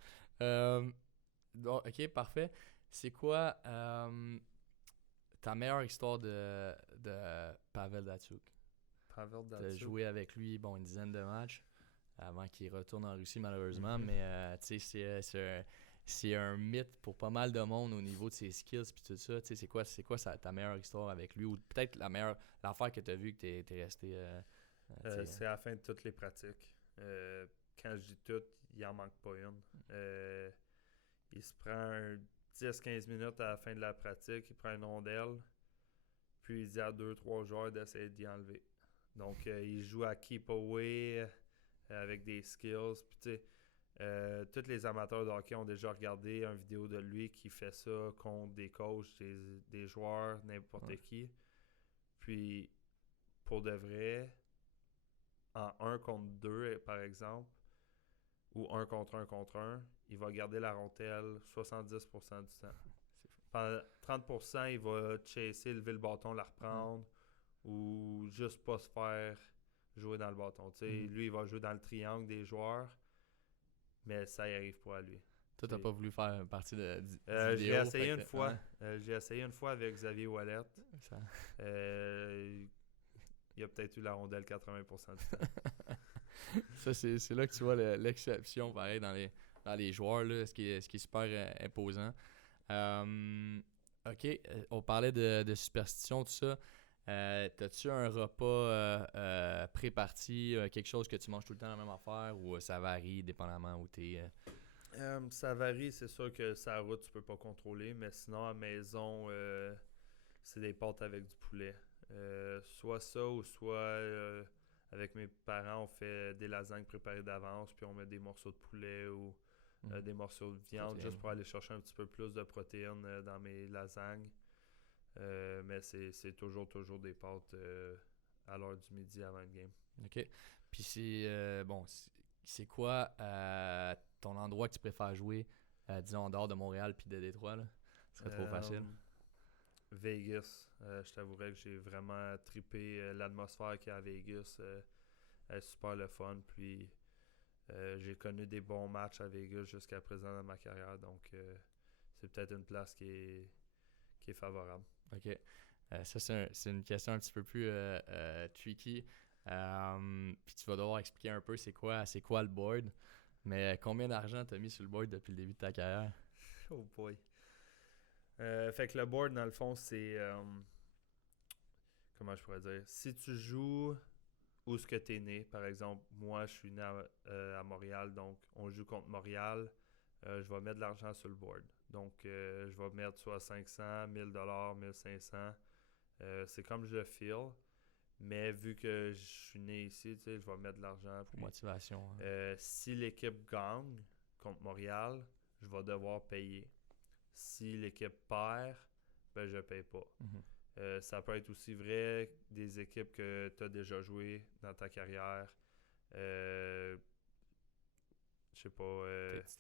OK, parfait. C'est quoi ta meilleure histoire de Pavel Datsyuk? Pavel Datsyuk. Tu as joué avec lui une dizaine de matchs avant qu'il retourne en Russie, malheureusement. Mais tu sais, c'est un mythe pour pas mal de monde au niveau de ses skills puis tout ça. Tu sais, c'est quoi ta meilleure histoire avec lui? Ou peut-être l'affaire que tu as vue que tu es resté... c'est à la fin de toutes les pratiques. Quand je dis toutes, il en manque pas une. Il se prend 10-15 minutes à la fin de la pratique, il prend une rondelle, puis il dit à 2-3 joueurs d'essayer d'y enlever. Donc, il joue à keep away avec des skills. Puis, tu sais, tous les amateurs de hockey ont déjà regardé une vidéo de lui qui fait ça contre des coachs, des joueurs, n'importe qui. Puis, pour de vrai, en 1 contre 2, par exemple, ou 1 contre 1 contre 1, il va garder la rondelle 70% du temps. Pendant 30%, il va chasser, lever le bâton, la reprendre, ou juste pas se faire jouer dans le bâton. Lui, il va jouer dans le triangle des joueurs, mais ça y arrive pas à lui. Toi, t'as pas voulu faire partie de j'ai essayé une fois. J'ai essayé une fois avec Xavier Ouellet. Il a peut-être eu la rondelle 80% du temps. Ça, c'est là que tu vois l'exception, pareil, dans les joueurs, là, ce qui est super imposant. OK, on parlait de superstition, tout ça. T'as-tu un repas pré-parti, quelque chose que tu manges tout le temps la même affaire ou ça varie dépendamment où t'es? Ça varie, c'est sûr que sa route, tu peux pas contrôler, mais sinon, à la maison, c'est des pâtes avec du poulet. Soit ça ou soit avec mes parents, on fait des lasagnes préparées d'avance, puis on met des morceaux de poulet ou des morceaux de viande juste pour aller chercher un petit peu plus de protéines dans mes lasagnes. Mais c'est toujours des pâtes à l'heure du midi avant le game. OK. Puis c'est quoi ton endroit que tu préfères jouer, disons en dehors de Montréal puis de Détroit, là? Ce serait trop facile. Vegas. Je t'avouerais que j'ai vraiment trippé l'atmosphère qu'il y a à Vegas. Elle est super le fun. Puis j'ai connu des bons matchs à Vegas jusqu'à présent dans ma carrière. Donc c'est peut-être une place qui est favorable. OK. Ça, c'est une question un petit peu plus tricky. Puis tu vas devoir expliquer un peu c'est quoi le board. Mais combien d'argent t'as mis sur le board depuis le début de ta carrière? Oh boy. Fait que le board, dans le fond, c'est... comment je pourrais dire? Si tu joues où est-ce que tu es né, par exemple, moi, je suis né à Montréal, donc on joue contre Montréal, je vais mettre de l'argent sur le board. Donc, je vais mettre soit 500, 1000 1500. C'est comme je le feel. Mais vu que je suis né ici, tu sais, je vais mettre de l'argent. Pour motivation. Si l'équipe gagne contre Montréal, je vais devoir payer. Si l'équipe perd, ben je paye pas. Ça peut être aussi vrai des équipes que tu as déjà joué dans ta carrière. Je sais pas.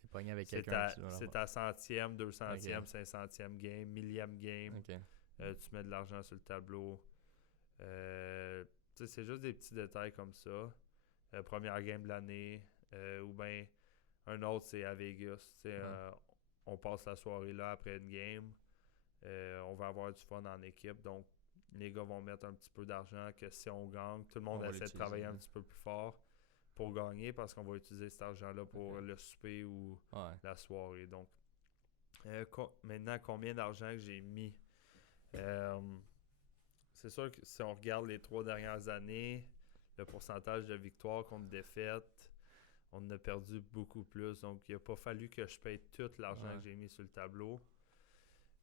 T'es pogné avec quelqu'un. C'est ta centième, 200e, 500e game, millième game. Okay. Tu mets de l'argent sur le tableau. C'est juste des petits détails comme ça. Première game de l'année. Ou bien un autre, c'est à Vegas. On passe la soirée là après une game. On va avoir du fun en équipe. Donc, les gars vont mettre un petit peu d'argent que si on gagne, tout le monde essaie de travailler un petit peu plus fort pour gagner parce qu'on va utiliser cet argent-là pour le souper ou la soirée. Donc, maintenant, combien d'argent que j'ai mis? C'est sûr que si on regarde les 3 dernières années, le pourcentage de victoires contre défaites, on a perdu beaucoup plus. Donc, il n'a pas fallu que je paye tout l'argent que j'ai mis sur le tableau.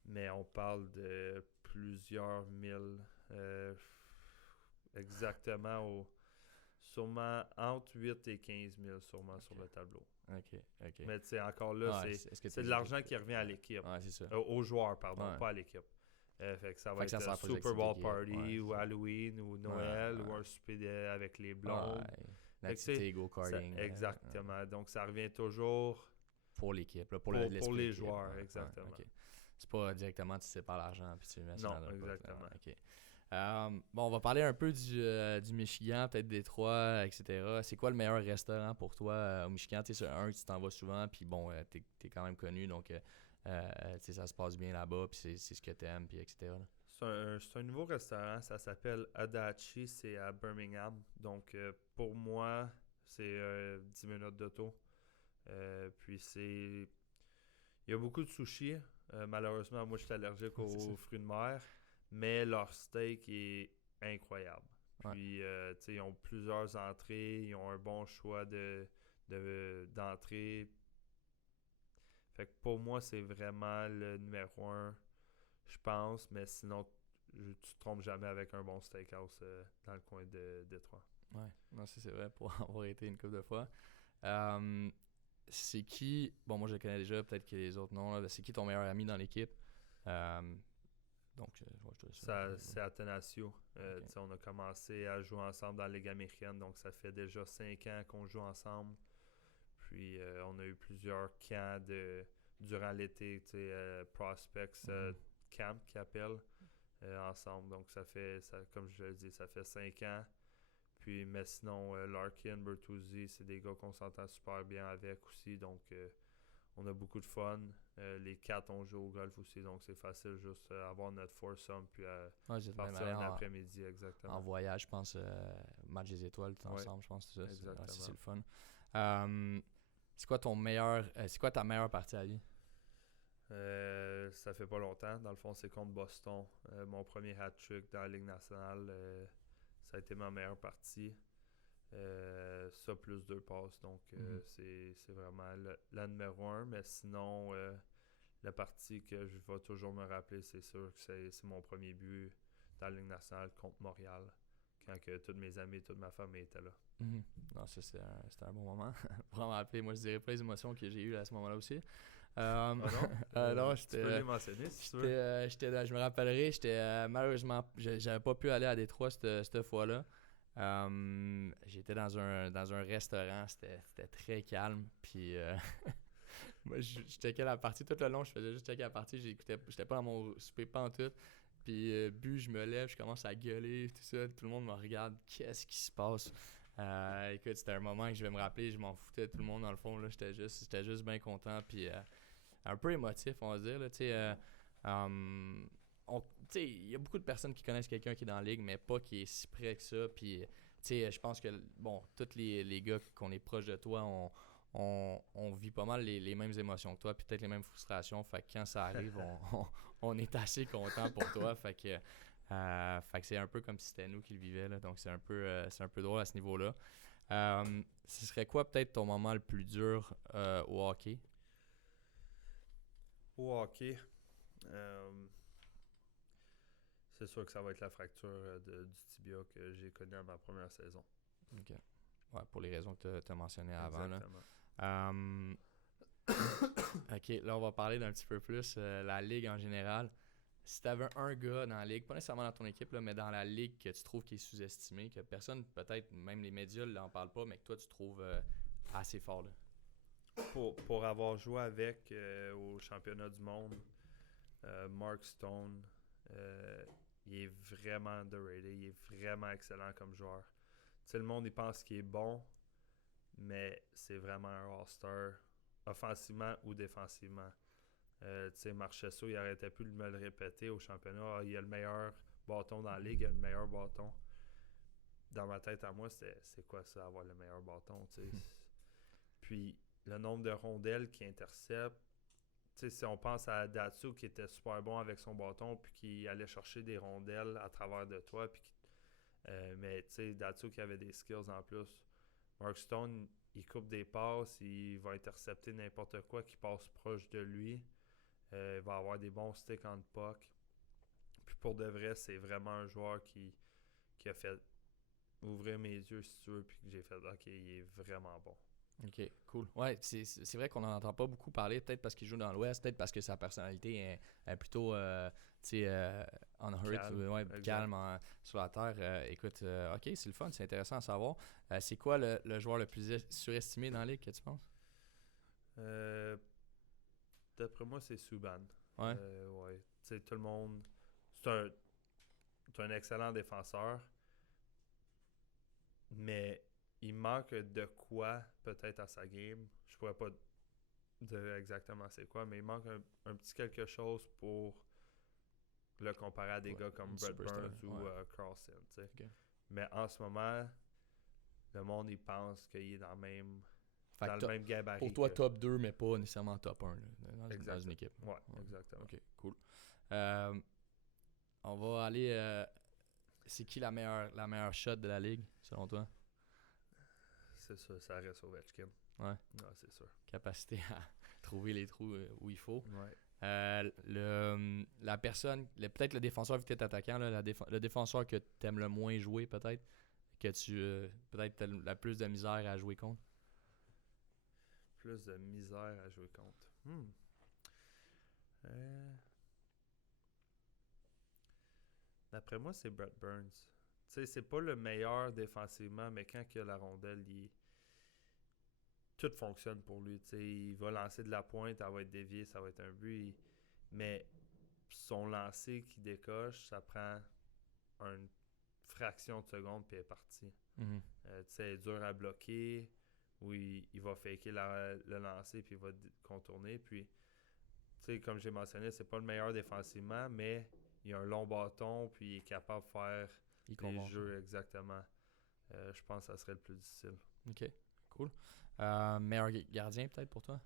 Mais on parle de plusieurs mille. Exactement sûrement entre 8 et 15 000 sûrement sur le tableau. OK. Mais tu sais, encore là, c'est de l'argent qui revient à l'équipe. C'est ça. Aux joueurs, pardon, pas à l'équipe. Fait que ça va être Super Bowl Party ou Halloween ou Noël ou un souper avec les blondes. L'activité go-karting. Exactement. Donc, ça revient toujours pour l'équipe. Pour les joueurs, exactement. Okay. C'est pas directement tu sépares l'argent puis tu le mets sur la exactement. OK. Bon, on va parler un peu du Michigan, peut-être Détroit, etc. C'est quoi le meilleur restaurant pour toi au Michigan? Tu sais, tu t'en vas souvent, puis bon, t'es quand même connu, donc ça se passe bien là-bas, puis c'est ce que t'aimes, puis etc. C'est un nouveau restaurant, ça s'appelle Adachi, c'est à Birmingham. Donc, pour moi, c'est 10 minutes d'auto. Puis il y a beaucoup de sushis. Malheureusement, moi, je suis allergique aux fruits de mer. Mais leur steak est incroyable. Puis, ils ont plusieurs entrées. Ils ont un bon choix d'entrées. Fait que pour moi, c'est vraiment le numéro 1, je pense. Mais sinon, tu te trompes jamais avec un bon steakhouse dans le coin de Détroit. Ouais, non, c'est vrai, pour avoir été une couple de fois. C'est qui, bon, moi je le connais déjà, peut-être que les autres non, là, c'est qui ton meilleur ami dans l'équipe? Donc, c'est Athanasio. On a commencé à jouer ensemble dans la Ligue américaine, donc ça fait déjà 5 ans qu'on joue ensemble. Puis, on a eu plusieurs camps durant l'été, Prospects Camp qu'ils appellent ensemble. Donc, comme je l'ai dit, ça fait 5 ans. Puis, mais sinon, Larkin, Bertuzzi, c'est des gars qu'on s'entend super bien avec aussi. Donc, on a beaucoup de fun. Les 4, on joue au golf aussi. Donc, c'est facile juste avoir notre foursome puis partir un après-midi, exactement. En voyage, je pense, match des étoiles tout ensemble, je pense que c'est ça. Exactement. C'est le fun. C'est quoi c'est quoi ta meilleure partie à vie? Ça fait pas longtemps. Dans le fond, c'est contre Boston. Mon premier hat-trick dans la Ligue nationale. Ça a été ma meilleure partie. Ça plus 2 passes. Donc, c'est vraiment la numéro 1. Mais sinon, la partie que je vais toujours me rappeler, c'est sûr que c'est mon premier but dans la Ligue nationale contre Montréal. Quand que tous mes amis, toute ma famille étaient là. Non, ça, c'était un bon moment. Pour m'en rappeler, moi, je dirais pas les émotions que j'ai eues à ce moment-là aussi. Non, tu peux les mentionner si tu veux. Je me rappellerai, malheureusement, j'avais pas pu aller à Détroit cette fois-là. J'étais dans un restaurant, c'était très calme, puis moi je checkais la partie tout le long, je faisais juste checker la partie, j'étais pas dans mon souper pantoute, puis je me lève, je commence à gueuler, tout ça, tout le monde me regarde, qu'est-ce qui se passe? Écoute, c'était un moment que je vais me rappeler, je m'en foutais de tout le monde dans le fond, là, j'étais juste bien content, puis un peu émotif, on va dire, là, tu sais, il y a beaucoup de personnes qui connaissent quelqu'un qui est dans la ligue, mais pas qui est si près que ça. Puis, je pense que, bon, tous les gars qu'on est proche de toi, on vit pas mal les mêmes émotions que toi, puis peut-être les mêmes frustrations. Fait que quand ça arrive, on est assez content pour toi. Fait que c'est un peu comme si c'était nous qui le vivions, là. Donc c'est un peu drôle à ce niveau-là. Ce serait quoi peut-être ton moment le plus dur au hockey? Au hockey, c'est sûr que ça va être la fracture du tibia que j'ai connue à ma première saison. OK. Ouais, pour les raisons que tu as mentionnées avant. Exactement. Là. OK, là, on va parler d'un petit peu plus la ligue en général. Si tu avais un gars dans la ligue, pas nécessairement dans ton équipe, là, mais dans la ligue que tu trouves qui est sous-estimé, que personne, peut-être même les médias ne l'en parlent pas, mais que toi, tu trouves assez fort. Là. Pour avoir joué avec au championnat du monde, Mark Stone, il est vraiment underrated. Il est vraiment excellent comme joueur. Tu sais, le monde, il pense qu'il est bon, mais c'est vraiment un All-Star, offensivement ou défensivement. Tu sais, Marchessault, il arrêtait plus de me le répéter au championnat. Ah, il a le meilleur bâton dans la ligue, il a le meilleur bâton. Dans ma tête à moi, c'est quoi ça, avoir le meilleur bâton, tu sais. Puis, le nombre de rondelles qu'il intercepte, tu sais, si on pense à Datsu qui était super bon avec son bâton, puis qui allait chercher des rondelles à travers de toi, puis mais tu sais, Datsu qui avait des skills en plus. Mark Stone, il coupe des passes, il va intercepter n'importe quoi qui passe proche de lui. Il va avoir des bons sticks en puck. Puis pour de vrai, c'est vraiment un joueur qui a fait ouvrir mes yeux, si tu veux, puis que j'ai fait « Ok, il est vraiment bon ». OK, cool. Ouais, c'est vrai qu'on n'en entend pas beaucoup parler, peut-être parce qu'il joue dans l'Ouest, peut-être parce que sa personnalité est plutôt on hurt, calme sur la terre. Écoute, OK, c'est le fun, c'est intéressant à savoir. C'est quoi le joueur le plus surestimé dans la ligue que tu penses? D'après moi, c'est Subban. Ouais. Ouais. Tu sais, tout le monde... C'est un excellent défenseur, mais il manque de quoi peut-être à sa game. Je pourrais pas dire exactement c'est quoi, mais il manque un petit quelque chose pour le comparer à des gars comme Brett Burns ou Carlson. Okay. Mais en ce moment, le monde il pense qu'il est dans le même gabarit. Pour toi, top 2, mais pas nécessairement top 1 dans une équipe. Ouais, exactement. OK, cool. On va aller... c'est qui la meilleure shot de la ligue, selon toi? C'est ça, ça reste Ovechkin. Ouais. Non, c'est sûr. Capacité à trouver les trous où il faut. Ouais. La personne, peut-être le défenseur vu que tu es attaquant, là, le défenseur que tu aimes le moins jouer, peut-être, que tu peut-être t'as la plus de misère à jouer contre. Plus de misère à jouer contre. D'après moi, c'est Brett Burns. Tu sais, c'est pas le meilleur défensivement, mais quand il a la rondelle, tout fonctionne pour lui. Tu sais, il va lancer de la pointe, elle va être déviée, ça va être un but. Mais son lancer qui décoche, ça prend une fraction de seconde, puis elle est partie. Mm-hmm. Tu sais, elle est dure à bloquer, où il va faker le lancer, puis il va contourner. Puis, tu sais, comme j'ai mentionné, c'est pas le meilleur défensivement, mais il a un long bâton, puis il est capable de faire les jeux exactement. Je pense que ça serait le plus difficile. OK, cool. Meilleur gardien peut-être pour toi?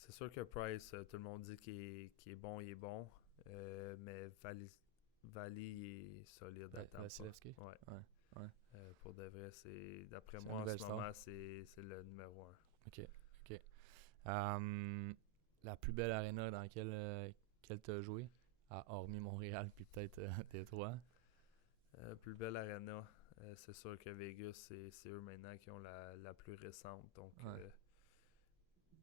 C'est sûr que Price, tout le monde dit qu'il est bon, il est bon. Mais Valley il est solide à temps. Vasilevski? Ouais. Pour de vrai, d'après moi, en ce moment, c'est le numéro 1. OK. La plus belle arena dans laquelle tu as joué, hormis Montréal, puis peut-être Détroit? Plus belle arena, c'est sûr que Vegas, c'est eux maintenant qui ont la plus récente. Donc,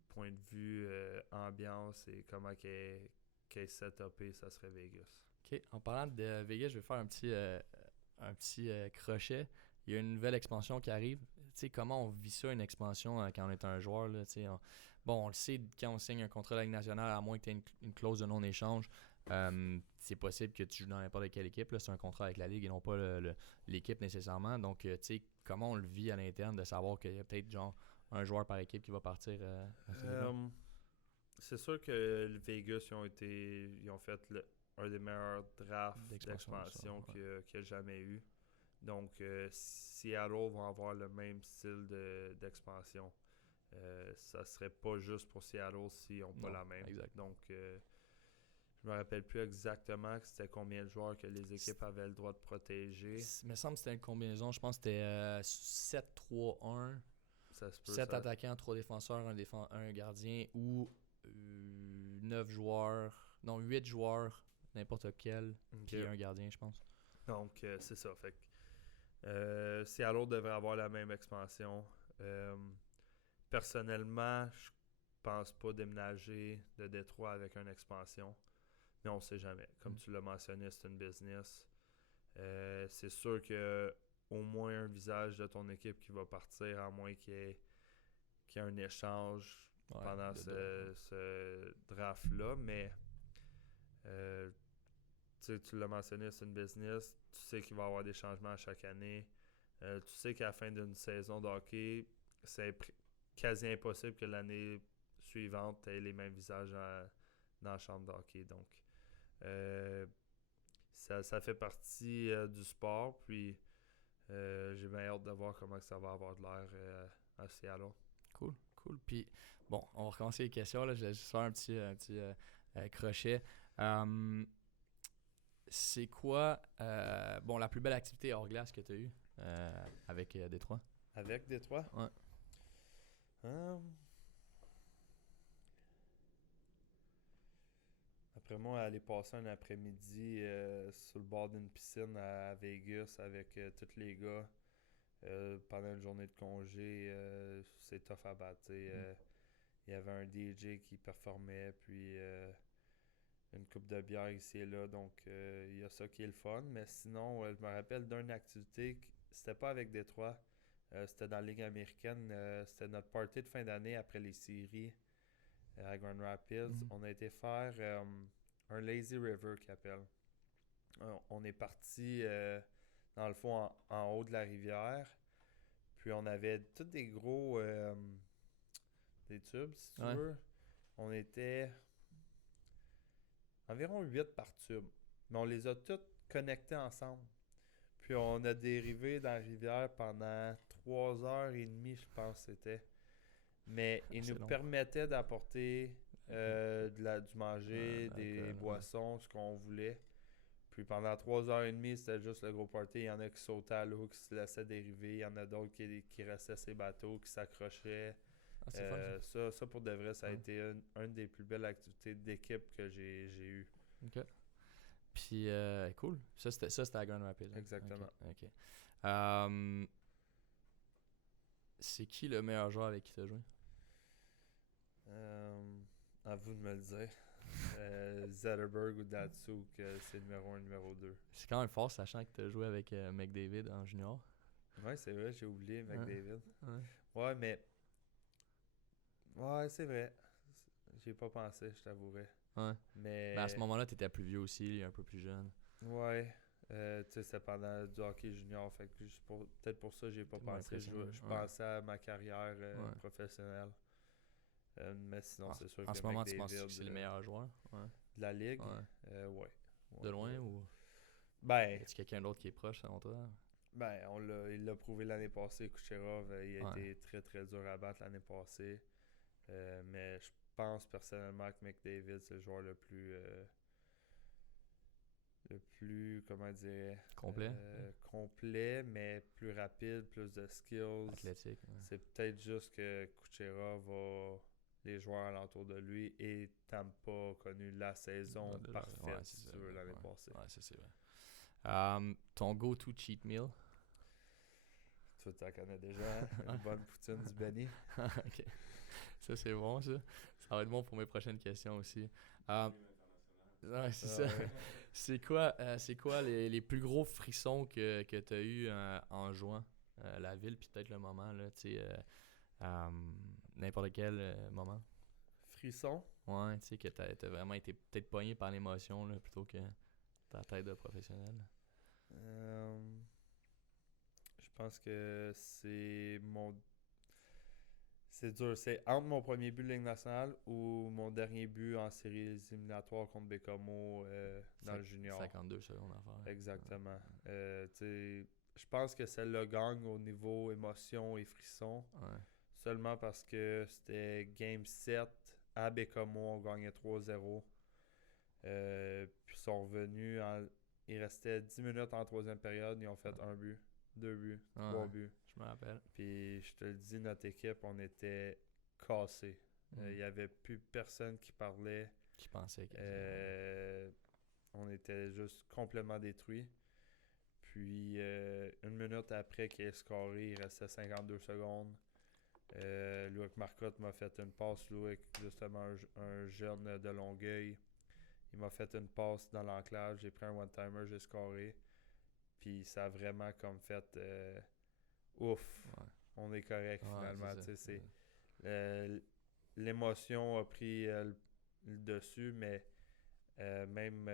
point de vue ambiance et comment qu'elle est setupée, ça serait Vegas. OK. En parlant de Vegas, je vais faire un petit crochet. Il y a une nouvelle expansion qui arrive. Tu sais, comment on vit ça, une expansion, quand on est un joueur, là, tu sais, on le sait, quand on signe un contrat de la Ligue nationale, à moins que tu aies une clause de non-échange, c'est possible que tu joues dans n'importe quelle équipe. Là, c'est un contrat avec la Ligue et non pas l'équipe nécessairement. Donc, tu sais, comment on le vit à l'interne de savoir qu'il y a peut-être genre un joueur par équipe qui va partir c'est sûr que le Vegas, ils ont fait un des meilleurs drafts d'expansion qu'il y a jamais eu. Donc, Seattle vont avoir le même style d'expansion. Ça serait pas juste pour Seattle s'ils n'ont pas la même. Exact. Donc, je me rappelle plus exactement c'était combien de joueurs que les équipes avaient le droit de protéger. Il me semble que c'était une combinaison. Je pense que c'était 7-3-1. Ça se peut, 7 attaquants, 3 défenseurs, un gardien ou 9 joueurs. Non, 8 joueurs, n'importe quel. Puis un gardien, je pense. Donc, c'est ça. Fait que Seattle devrait avoir la même expansion. Personnellement, je pense pas déménager de Détroit avec une expansion. Mais on sait jamais. Comme tu l'as mentionné, c'est une business. C'est sûr que au moins un visage de ton équipe qui va partir, à moins qu'il y ait un échange pendant ce draft-là. Mais tu l'as mentionné, c'est une business. Tu sais qu'il va y avoir des changements à chaque année. Tu sais qu'à la fin d'une saison de hockey, c'est quasi impossible que l'année suivante, tu aies les mêmes visages dans la chambre de hockey. Donc, ça fait partie du sport. Puis, j'ai bien hâte de voir comment ça va avoir de l'air à Seattle. Cool. Puis, bon, on va recommencer les questions. Là. Je vais juste faire un petit crochet. C'est quoi la plus belle activité hors glace que tu as eue avec Détroit? Avec Détroit? Ouais. Après moi, aller passer un après-midi sur le bord d'une piscine à Vegas avec tous les gars pendant une journée de congé, c'est tough à battre. Il y avait un DJ qui performait, puis une coupe de bière ici et là, donc il y a ça qui est le fun. Mais sinon, je me rappelle d'une activité, c'était pas avec Détroit, c'était dans la Ligue américaine, c'était notre party de fin d'année après les séries à Grand Rapids. On a été faire un Lazy River qu'ils appellent. On est parti dans le fond en haut de la rivière, puis on avait tous des gros des tubes, si tu veux. On était environ 8 par tube. Mais on les a tous connectés ensemble. Puis on a dérivé dans la rivière pendant 3h30, je pense que c'était. Mais il nous permettait d'apporter du manger, des boissons, ce qu'on voulait. Puis pendant 3h30, c'était juste le gros party. Il y en a qui sautaient à l'eau, qui se laissaient dériver. Il y en a d'autres qui restaient sur les bateaux, qui s'accrochaient. Ça, pour de vrai, ça a été une des plus belles activités d'équipe que j'ai eues. OK. Puis, cool. Ça, c'était à Grand Rapids. Hein? Exactement. OK. C'est qui le meilleur joueur avec qui tu as joué? À vous de me le dire. Zetterberg ou Datsuk, c'est numéro 1, numéro 2. C'est quand même fort, sachant que tu as joué avec McDavid en junior. Ouais, c'est vrai, j'ai oublié McDavid. Ouais, mais... Ouais, c'est vrai. J'y ai pas pensé, je t'avouerais. Ouais. Mais à ce moment-là, tu étais plus vieux aussi, un peu plus jeune. Ouais. Tu sais, c'était pendant du hockey junior. Fait que peut-être pour ça, j'ai pas pensé. Je pensais à ma carrière professionnelle. Mais sinon, c'est sûr que en ce moment, McDavid, tu penses que c'est le meilleur joueur de la ligue? Ouais. De loin ou est-ce quelqu'un d'autre qui est proche selon toi? Il l'a prouvé l'année passée. Kucherov, il a été très très dur à battre l'année passée. Mais je pense personnellement que McDavid, c'est le joueur le plus comment dire, complet, mais plus rapide, plus de skills. Athlétique. Ouais. C'est peut-être juste que Kucherov a les joueurs alentour de lui et Tampa a connu la saison parfaite, si tu veux, l'année passée. Ouais, c'est vrai. Ton go-to cheat meal? Tu la connais déjà, une bonne poutine du Benny. OK. Ça, c'est bon, ça. Ça va être bon pour mes prochaines questions aussi. Ouais, c'est ça. Ouais. C'est quoi les plus gros frissons que tu as eu en jouant la ville, puis peut-être le moment, là, tu sais, n'importe quel moment? Frisson? Ouais, tu sais, que t'as vraiment été peut-être pogné par l'émotion, là, plutôt que ta tête de professionnel. Je pense que c'est dur. C'est entre mon premier but de Ligue nationale ou mon dernier but en séries éliminatoires contre Bécamo dans le junior. 52 secondes à faire. Exactement. je pense que celle-là gagne au niveau émotion et frisson. Ouais. Seulement parce que c'était Game 7 à Bécamo, on gagnait 3-0. Puis ils sont revenus, il restait 10 minutes en troisième période, ils ont fait un but, 2 buts, 3 buts. Je me rappelle. Puis je te le dis, notre équipe, on était cassés. Il n'y avait plus personne qui parlait. Qui pensait que... On était juste complètement détruits. Puis une minute après qu'il ait scoré, il restait 52 secondes. Loïc Marcotte m'a fait une passe. Loïc, justement un jeune de Longueuil. Il m'a fait une passe dans l'enclave. J'ai pris un one-timer, j'ai scoré. Puis ça a vraiment comme fait ouf, on est correct finalement. L'émotion a pris le dessus, mais même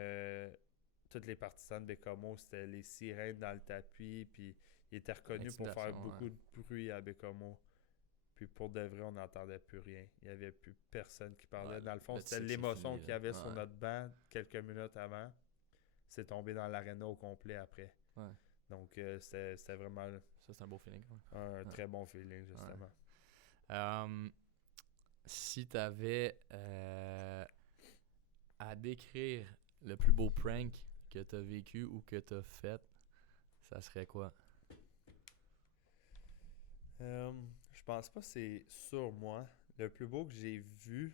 tous les partisans de Bécamo, c'était les sirènes dans le tapis. Puis il était reconnu pour faire beaucoup de bruit à Bécamo. Puis pour de vrai, on n'entendait plus rien. Il n'y avait plus personne qui parlait. Dans le fond, c'était l'émotion qu'il y avait sur notre banc quelques minutes avant. C'est tombé dans l'aréna au complet après. Ouais. Donc, c'était vraiment... Ça, c'est un beau feeling. Un très bon feeling, justement. Si tu avais à décrire le plus beau prank que tu as vécu ou que tu as fait, ça serait quoi? Je pense pas que c'est sur moi. Le plus beau que j'ai vu,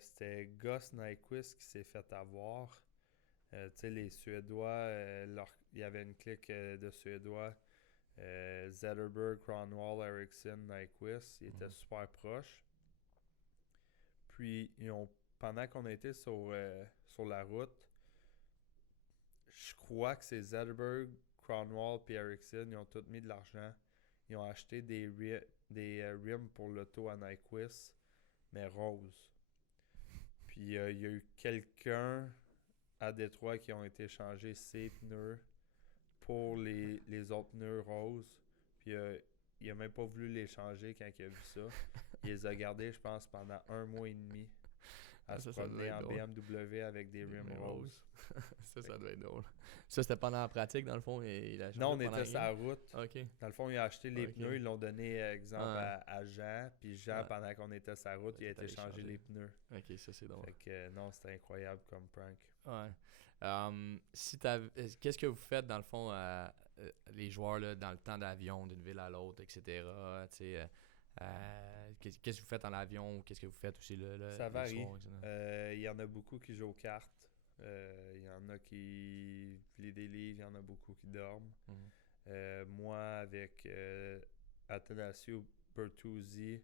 c'était Gus Nyquist qui s'est fait avoir. Tu sais, les Suédois, il y avait une clique de Suédois. Zetterberg, Cronwall, Eriksson, Nyquist, ils étaient super proches. Puis, pendant qu'on était sur la route, je crois que c'est Zetterberg, Cronwall et Eriksson, ils ont tous mis de l'argent. Ils ont acheté des rims pour l'auto à Nyquist, mais rose. Puis il y a eu quelqu'un à Détroit qui ont été changés ses pneus pour les autres pneus roses. Puis il a même pas voulu les changer quand il a vu ça. Il les a gardés, je pense, pendant 1 mois et demi à se promener en BMW avec des rims roses. Ça doit être drôle. Ça, c'était pendant la pratique, dans le fond? Non, on était sur la route. Okay. Dans le fond, il a acheté les pneus, ils l'ont donné, exemple, à Jean. Puis Jean, pendant qu'on était sur la route, il a été changer les pneus. Ok, ça, c'est drôle. Fait que non, c'était incroyable comme prank. Ouais. Qu'est-ce que vous faites, dans le fond, les joueurs, là, dans le temps d'avion, d'une ville à l'autre, etc.? Qu'est-ce que vous faites en avion? Qu'est-ce que vous faites aussi ça varie. Il y en a beaucoup qui jouent aux cartes. Il y en a qui lisent des livres. Il y en a beaucoup qui dorment. Moi, avec Athanasio Bertuzzi,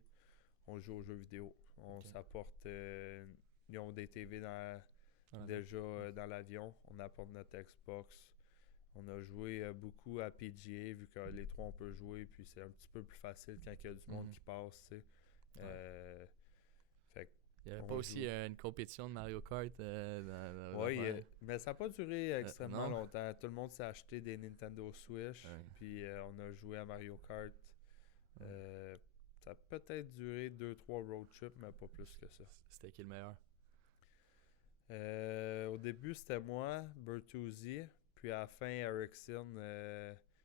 on joue aux jeux vidéo. On s'apporte... ils ont des TV déjà dans l'avion. On apporte notre Xbox. On a joué beaucoup à PGA, vu que les trois on peut jouer, puis c'est un petit peu plus facile quand il y a du monde qui passe, tu sais. Fait il n'y avait pas aussi une compétition de Mario Kart oui, mais ça n'a pas duré extrêmement longtemps. Tout le monde s'est acheté des Nintendo Switch, puis on a joué à Mario Kart. Ça a peut-être duré 2-3 road trips, mais pas plus que ça. C'était qui le meilleur? Au début, c'était moi, Bertuzzi. Puis à la fin, Eriksson,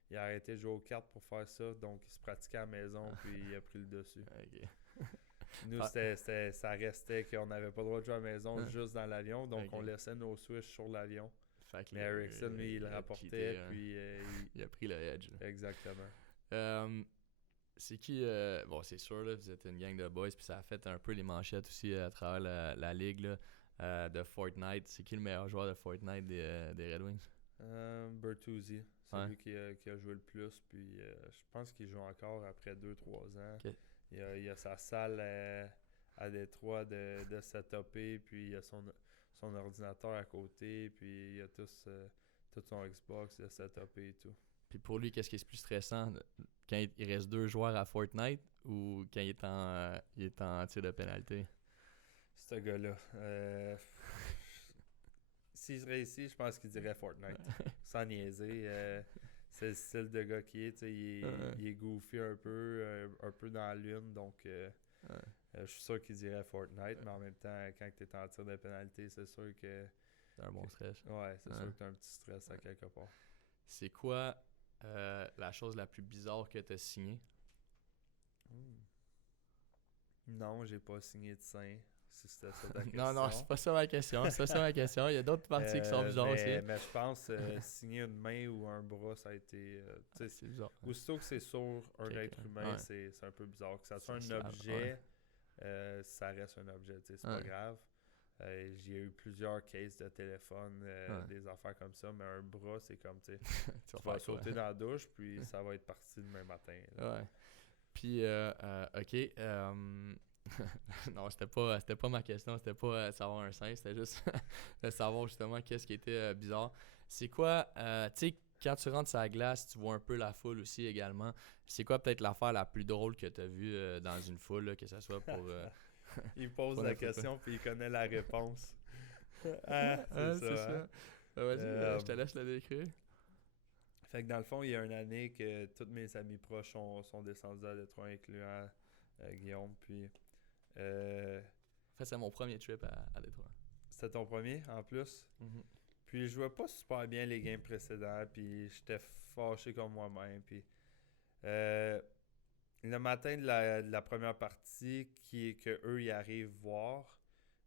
il a arrêté de jouer aux cartes pour faire ça. Donc, il se pratiquait à la maison, puis il a pris le dessus. Nous, ça restait qu'on n'avait pas le droit de jouer à la maison, juste dans l'avion. Donc, on laissait nos Switch sur l'avion. Mais Eriksson, lui, il le rapportait, puis... il a pris le edge. Exactement. C'est qui... bon, c'est sûr, là, vous êtes une gang de boys, puis ça a fait un peu les manchettes aussi à travers la ligue là, de Fortnite. C'est qui le meilleur joueur de Fortnite des Red Wings? Bertuzzi, c'est lui qui a joué le plus, puis je pense qu'il joue encore après 2-3 ans. Okay. Il a sa salle à Détroit de setupper, puis il a son ordinateur à côté, puis il a tout son Xbox de setupper et tout. Puis pour lui, qu'est-ce qui est plus stressant, quand il reste 2 joueurs à Fortnite ou quand il est en tir de pénalité? Ce gars-là. S'il serait ici, je pense qu'il dirait Fortnite. Sans niaiser. C'est le style de gars qui est. Il est goofy un peu dans la lune. Donc, je suis sûr qu'il dirait Fortnite. Mais en même temps, quand tu es en tir de pénalité, c'est sûr que... C'est un bon stress. Ouais, c'est sûr que tu as un petit stress à quelque part. c'est quoi la chose la plus bizarre que tu as signée? Non, j'ai pas signé de sein, si c'était ça ta Non, non, question. c'est pas ça ma question. C'est pas ça ma question. Il y a d'autres parties qui sont bizarres aussi. Mais je pense signer une main ou un bras, ça a été. Tu sais, C'est bizarre. aussitôt que c'est sur un être humain, Ouais. c'est un peu bizarre. Que ça soit un slab, objet, ça reste un objet, tu sais, c'est pas Ouais. grave. J'ai eu plusieurs cases de téléphone, Ouais. des affaires comme ça, mais un bras, c'est comme, tu sais, Tu tu vas vas faire quoi? sauter dans la douche, puis ça va être parti demain matin. Là. Ouais. Puis, OK. Non, c'était pas ma question. C'était pas savoir un sein. C'était juste de savoir justement qu'est-ce qui était bizarre. C'est quoi, tu sais, quand tu rentres sur la glace, tu vois un peu la foule aussi également. C'est quoi peut-être l'affaire la plus drôle que tu as vue dans une foule, là, que ce soit pour... Il pose pour la n'importe quoi. question, puis il connaît la réponse. C'est ça, hein? ça. Vas-y, Euh, je te laisse le décrire. Fait que dans le fond, il y a une année que tous mes amis proches sont descendus à Détroit, incluant Guillaume. Puis, En fait, c'est mon premier trip à Détroit. c'était ton premier en plus. Mhm. Puis, je jouais pas super bien les games précédents. Puis, j'étais fâché comme moi-même. Puis, euh, le matin de la première partie, que eux ils arrivent voir,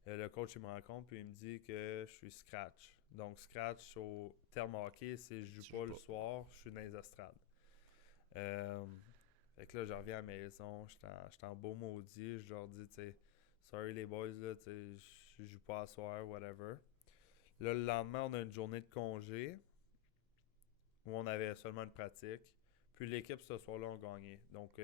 le coach il me rencontre. Puis, il me dit que je suis scratch. Donc, scratch au terme hockey, c'est je joue pas le soir, je suis dans les estrades. Fait que là, je reviens à la maison, j'étais en beau maudit, je leur dis, tu sais, sorry les boys, là, tu sais, je joue pas à soir, whatever. Là, le lendemain, on a une journée de congé où on avait seulement une pratique. Puis l'équipe, ce soir-là, on gagnait. Donc